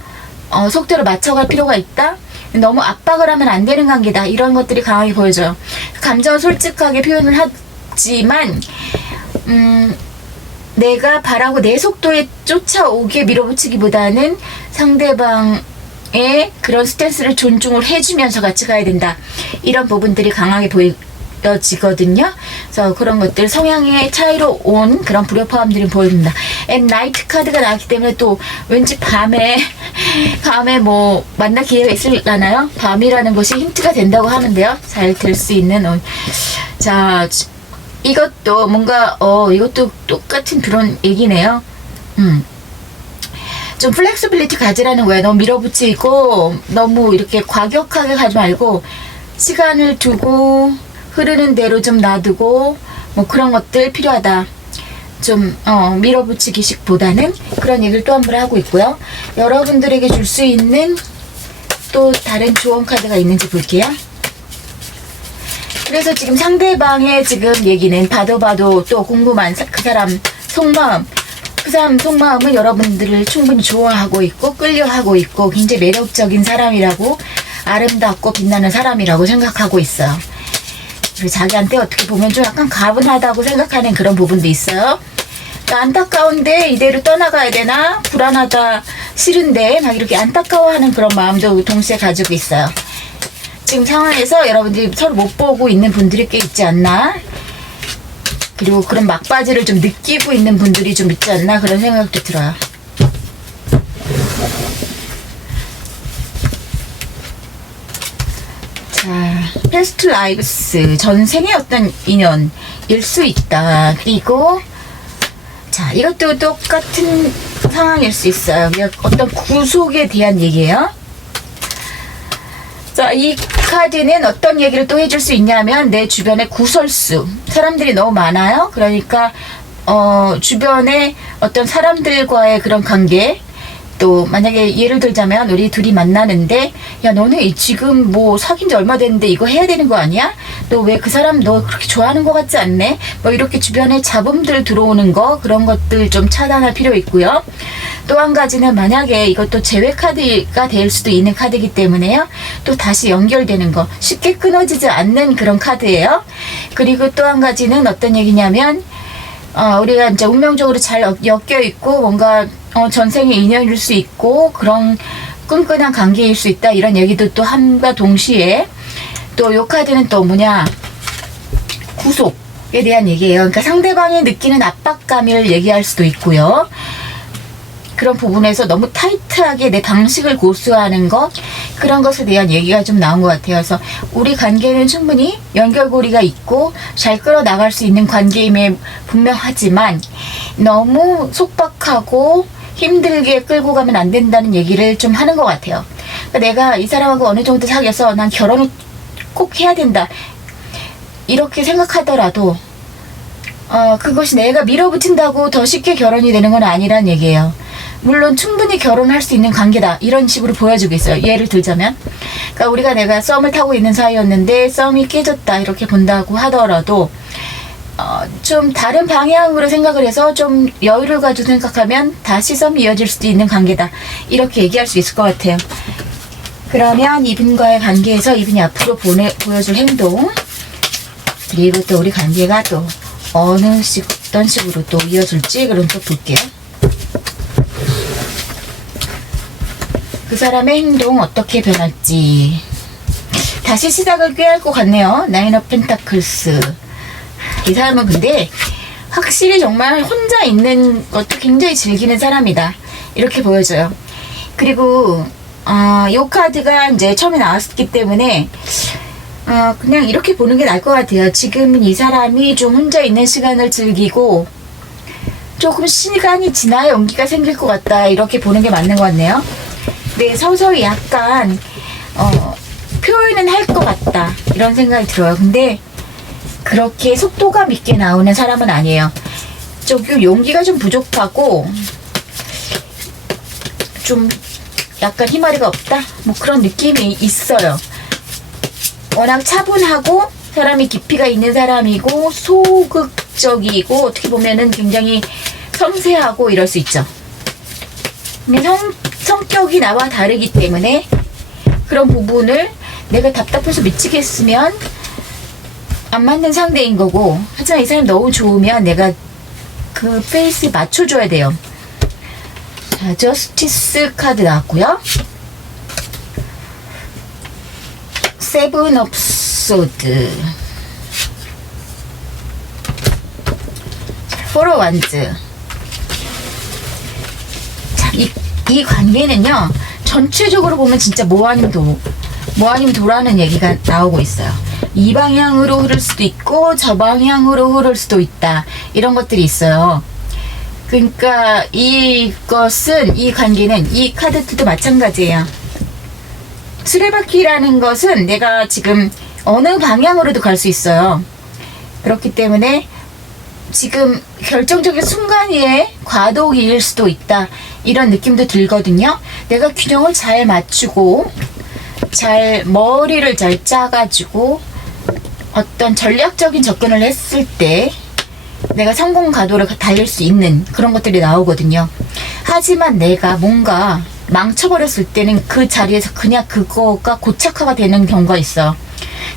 속도를 맞춰갈 필요가 있다. 너무 압박을 하면 안 되는 관계다. 이런 것들이 강하게 보여져요. 감정을 솔직하게 표현을 하지만 내가 바라고 내 속도에 쫓아오게 밀어붙이기보다는 상대방의 그런 스탠스를 존중을 해주면서 같이 가야 된다. 이런 부분들이 강하게 보여지거든요. 그래서 그런 것들 성향의 차이로 온 그런 불협화음들이 보입니다. 앤 나이트 카드가 나왔기 때문에 또 왠지 밤에 만날 기회가 있을라나요? 밤이라는 것이 힌트가 된다고 하는데요. 잘 들 수 있는 자 이것도 뭔가 이것도 똑같은 그런 얘기네요. 좀 플렉시빌리티 가지라는 거예요. 너무 밀어붙이고 너무 이렇게 과격하게 가지 말고 시간을 두고 흐르는 대로 좀 놔두고 그런 것들 필요하다. 좀 밀어붙이기식보다는 그런 얘기를 또 한 번 하고 있고요. 여러분들에게 줄 수 있는 또 다른 조언 카드가 있는지 볼게요. 그래서 지금 상대방의 지금 얘기는 봐도 또 궁금한 그 사람 속마음, 그 사람 속마음은 여러분들을 충분히 좋아하고 있고 끌려하고 있고 굉장히 매력적인 사람이라고 아름답고 빛나는 사람이라고 생각하고 있어요. 그리고 자기한테 어떻게 보면 좀 약간 가분하다고 생각하는 그런 부분도 있어요. 안타까운데 이대로 떠나가야 되나? 불안하다, 싫은데 막 이렇게 안타까워하는 그런 마음도 동시에 가지고 있어요. 지금 상황에서 여러분들이 서로 못 보고 있는 분들이 꽤 있지 않나? 그리고 그런 막바지를 좀 느끼고 있는 분들이 좀 있지 않나? 그런 생각도 들어요. 자, 패스트 라이브스 전생의 어떤 인연일 수 있다. 그리고 자, 이것도 똑같은 상황일 수 있어요. 어떤 구속에 대한 얘기예요. 자, 이 카드는 어떤 얘기를 또 해줄 수 있냐면 내 주변에 구설수, 사람들이 너무 많아요. 그러니까 주변에 어떤 사람들과의 그런 관계, 또 만약에 예를 들자면 우리 둘이 만나는데 야 너네 지금 뭐 사귄 지 얼마 됐는데 이거 해야 되는 거 아니야? 너 왜 그 사람 너 그렇게 좋아하는 것 같지 않네? 뭐 이렇게 주변에 잡음들 들어오는 거, 그런 것들 좀 차단할 필요 있고요. 또 한 가지는 만약에 이것도 제외 카드가 될 수도 있는 카드이기 때문에요. 또 다시 연결되는 거, 쉽게 끊어지지 않는 그런 카드예요. 그리고 또 한 가지는 어떤 얘기냐면 우리가 이제 운명적으로 잘 엮여 있고 뭔가 전생의 인연일 수 있고 그런 끈끈한 관계일 수 있다, 이런 얘기도 또 함과 동시에 또 요 카드는 또 뭐냐, 구속에 대한 얘기예요. 그러니까 상대방이 느끼는 압박감을 얘기할 수도 있고요. 그런 부분에서 너무 타이트하게 내 방식을 고수하는 것, 그런 것에 대한 얘기가 좀 나온 것 같아요. 그래서 우리 관계는 충분히 연결고리가 있고 잘 끌어나갈 수 있는 관계임에 분명하지만 너무 속박하고 힘들게 끌고 가면 안 된다는 얘기를 좀 하는 것 같아요. 그러니까 내가 이 사람하고 어느 정도 사귀어서 난 결혼을 꼭 해야 된다 이렇게 생각하더라도 그것이 내가 밀어붙인다고 더 쉽게 결혼이 되는 건 아니란 얘기예요. 물론 충분히 결혼할 수 있는 관계다, 이런 식으로 보여주고 있어요. 예를 들자면 그러니까 내가 썸을 타고 있는 사이였는데 썸이 깨졌다 이렇게 본다고 하더라도 좀 다른 방향으로 생각을 해서 좀 여유를 가지고 생각하면 다시 썸이 이어질 수도 있는 관계다, 이렇게 얘기할 수 있을 것 같아요. 그러면 이분과의 관계에서 이분이 앞으로 보여줄 행동, 그리고 또 우리 관계가 또 어떤 식으로 또 이어질지 그럼 또 볼게요. 그 사람의 행동 어떻게 변할지. 다시 시작을 꾀할 것 같네요. 나인 오브 펜타클스. 이 사람은 근데 확실히 정말 혼자 있는 것도 굉장히 즐기는 사람이다, 이렇게 보여져요. 그리고 이 카드가 이제 처음에 나왔기 때문에 그냥 이렇게 보는 게 나을 것 같아요. 지금은 이 사람이 좀 혼자 있는 시간을 즐기고 조금 시간이 지나야 용기가 생길 것 같다, 이렇게 보는 게 맞는 것 같네요. 네, 서서히 약간 표현은 할 것 같다, 이런 생각이 들어요. 근데 그렇게 속도감 있게 나오는 사람은 아니에요. 조금 용기가 좀 부족하고 좀 약간 희마리가 없다, 뭐 그런 느낌이 있어요. 워낙 차분하고 사람이 깊이가 있는 사람이고 소극적이고 어떻게 보면은 굉장히 섬세하고 이럴 수 있죠. 근데 성격이 나와 다르기 때문에 그런 부분을 내가 답답해서 미치겠으면 안 맞는 상대인 거고, 하지만 이 사람이 너무 좋으면 내가 그 페이스에 맞춰줘야 돼요. 자, 저스티스 카드 나왔고요. 세븐 오브 소드, 포러 완즈. 자, 이 관계는요, 전체적으로 보면 진짜 뭐 아니면 도라는 얘기가 나오고 있어요. 이 방향으로 흐를 수도 있고 저 방향으로 흐를 수도 있다, 이런 것들이 있어요. 그러니까 이 관계는 이 카드도 마찬가지예요. 수레바퀴라는 것은 내가 지금 어느 방향으로도 갈 수 있어요. 그렇기 때문에 지금 결정적인 순간에 과도기일 수도 있다, 이런 느낌도 들거든요. 내가 균형을 잘 맞추고 머리를 잘 짜가지고 어떤 전략적인 접근을 했을 때 내가 성공 가도를 달릴 수 있는 그런 것들이 나오거든요. 하지만 내가 뭔가 망쳐버렸을 때는 그 자리에서 그냥 그거가 고착화가 되는 경우가 있어요.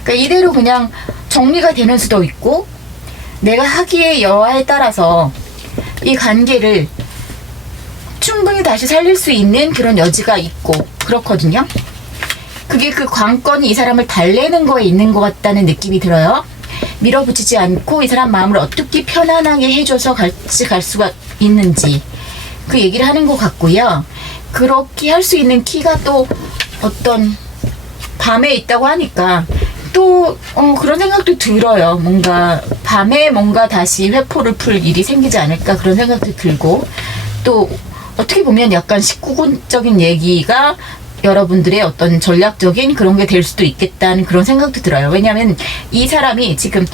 그러니까 이대로 그냥 정리가 되는 수도 있고, 내가 하기의 여하에 따라서 이 관계를 충분히 다시 살릴 수 있는 그런 여지가 있고 그렇거든요. 그게 그 관건이 이 사람을 달래는 거에 있는 것 같다는 느낌이 들어요. 밀어붙이지 않고 이 사람 마음을 어떻게 편안하게 해줘서 같이 갈 수가 있는지 그 얘기를 하는 것 같고요. 그렇게 할 수 있는 키가 또 어떤 밤에 있다고 하니까 또 그런 생각도 들어요. 뭔가 밤에 뭔가 다시 회포를 풀 일이 생기지 않을까, 그런 생각도 들고, 또 어떻게 보면 약간 19금적인 얘기가 여러분들의 어떤 전략적인 그런 게 될 수도 있겠다는 그런 생각도 들어요. 왜냐하면 이 사람이 지금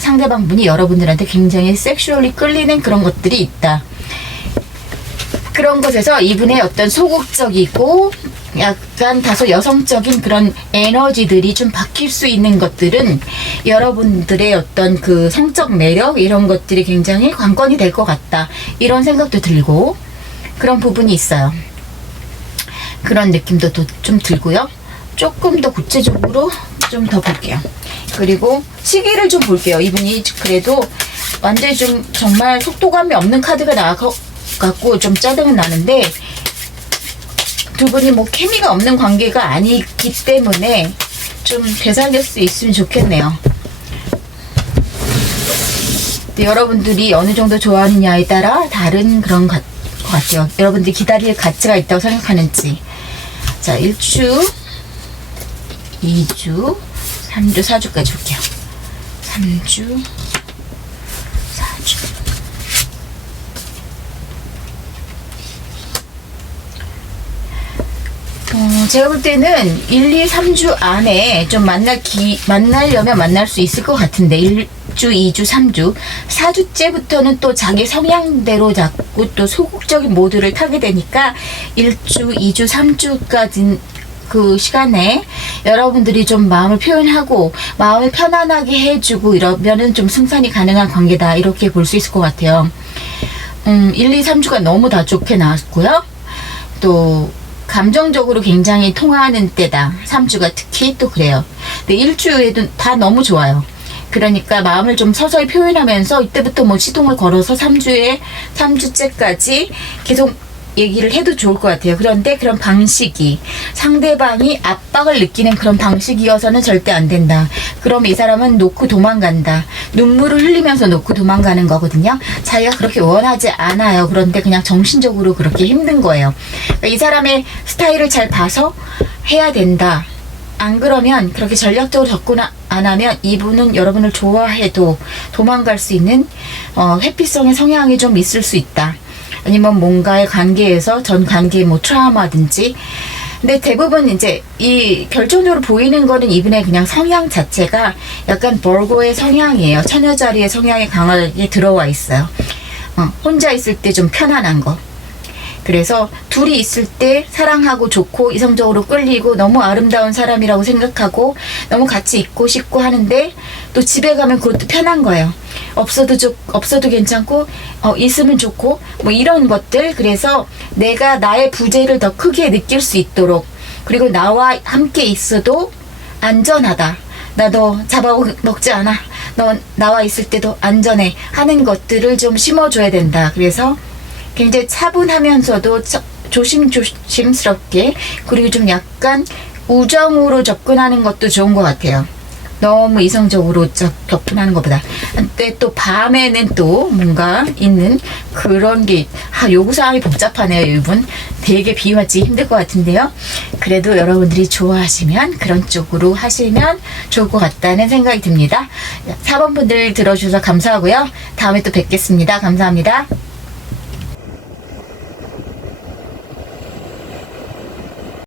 상대방 분이 여러분들한테 굉장히 섹슈얼리 끌리는 그런 것들이 있다. 그런 것에서 이분의 어떤 소극적이고 약간 다소 여성적인 그런 에너지들이 좀 바뀔 수 있는 것들은 여러분들의 어떤 그 성적 매력 이런 것들이 굉장히 관건이 될 것 같다. 이런 생각도 들고 그런 부분이 있어요. 그런 느낌도 좀 들고요. 조금 더 구체적으로 좀 더 볼게요. 그리고 시기를 좀 볼게요. 이분이 그래도 완전히 좀 정말 속도감이 없는 카드가 나와갖고 좀 짜증은 나는데 두 분이 뭐 케미가 없는 관계가 아니기 때문에 좀 되살릴 수 있으면 좋겠네요. 여러분들이 어느 정도 좋아하느냐에 따라 다른 그런 것 같아요. 여러분들이 기다릴 가치가 있다고 생각하는지. 자, 1주, 2주, 3주, 4주까지 볼게요. 3주, 4주. 제가 볼 때는 1, 2, 3주 안에 좀 만나려면 만날 수 있을 것 같은데 1주, 2주, 3주 4주째부터는 또 자기 성향대로 자꾸 또 소극적인 모드를 타게 되니까 1주, 2주, 3주까지 그 시간에 여러분들이 좀 마음을 표현하고 마음을 편안하게 해주고 이러면은 좀 승산이 가능한 관계다 이렇게 볼 수 있을 것 같아요. 1, 2, 3주가 너무 다 좋게 나왔고요. 또 감정적으로 굉장히 통하는 때다. 3주가 특히 또 그래요. 근데 1주에도 다 너무 좋아요. 그러니까 마음을 좀 서서히 표현하면서 이때부터 뭐 시동을 걸어서 3주째까지 계속 얘기를 해도 좋을 것 같아요. 그런데 그런 방식이 상대방이 압박을 느끼는 그런 방식이어서는 절대 안 된다. 그럼 이 사람은 놓고 도망간다. 눈물을 흘리면서 놓고 도망가는 거거든요. 자기가 그렇게 원하지 않아요. 그런데 그냥 정신적으로 그렇게 힘든 거예요. 그러니까 이 사람의 스타일을 잘 봐서 해야 된다. 안 그러면 그렇게 전략적으로 접근 안 하면 이분은 여러분을 좋아해도 도망갈 수 있는 회피성의 성향이 좀 있을 수 있다. 아니면 뭔가의 관계에서 전 관계의 뭐 트라우마든지. 근데 대부분 이제 이 결정적으로 보이는 거는 이분의 그냥 성향 자체가 약간 벌고의 성향이에요. 처녀자리의 성향이 강하게 들어와 있어요. 혼자 있을 때 좀 편안한 거. 그래서 둘이 있을 때 사랑하고 좋고 이성적으로 끌리고 너무 아름다운 사람이라고 생각하고 너무 같이 있고 싶고 하는데 또 집에 가면 그것도 편한 거예요. 없어도 괜찮고 있으면 좋고 뭐 이런 것들. 그래서 내가 나의 부재를 더 크게 느낄 수 있도록, 그리고 나와 함께 있어도 안전하다. 나 너 잡아먹지 않아. 너 나와 있을 때도 안전해 하는 것들을 좀 심어줘야 된다. 그래서 굉장히 차분하면서도 조심스럽게, 그리고 좀 약간 우정으로 접근하는 것도 좋은 것 같아요. 너무 이성적으로 접근하는 것보다. 근데 또 밤에는 또 뭔가 있는 그런 게, 요구사항이 복잡하네요. 이분 되게 비유하기 힘들 것 같은데요. 그래도 여러분들이 좋아하시면 그런 쪽으로 하시면 좋을 것 같다는 생각이 듭니다. 4번 분들 들어주셔서 감사하고요. 다음에 또 뵙겠습니다. 감사합니다.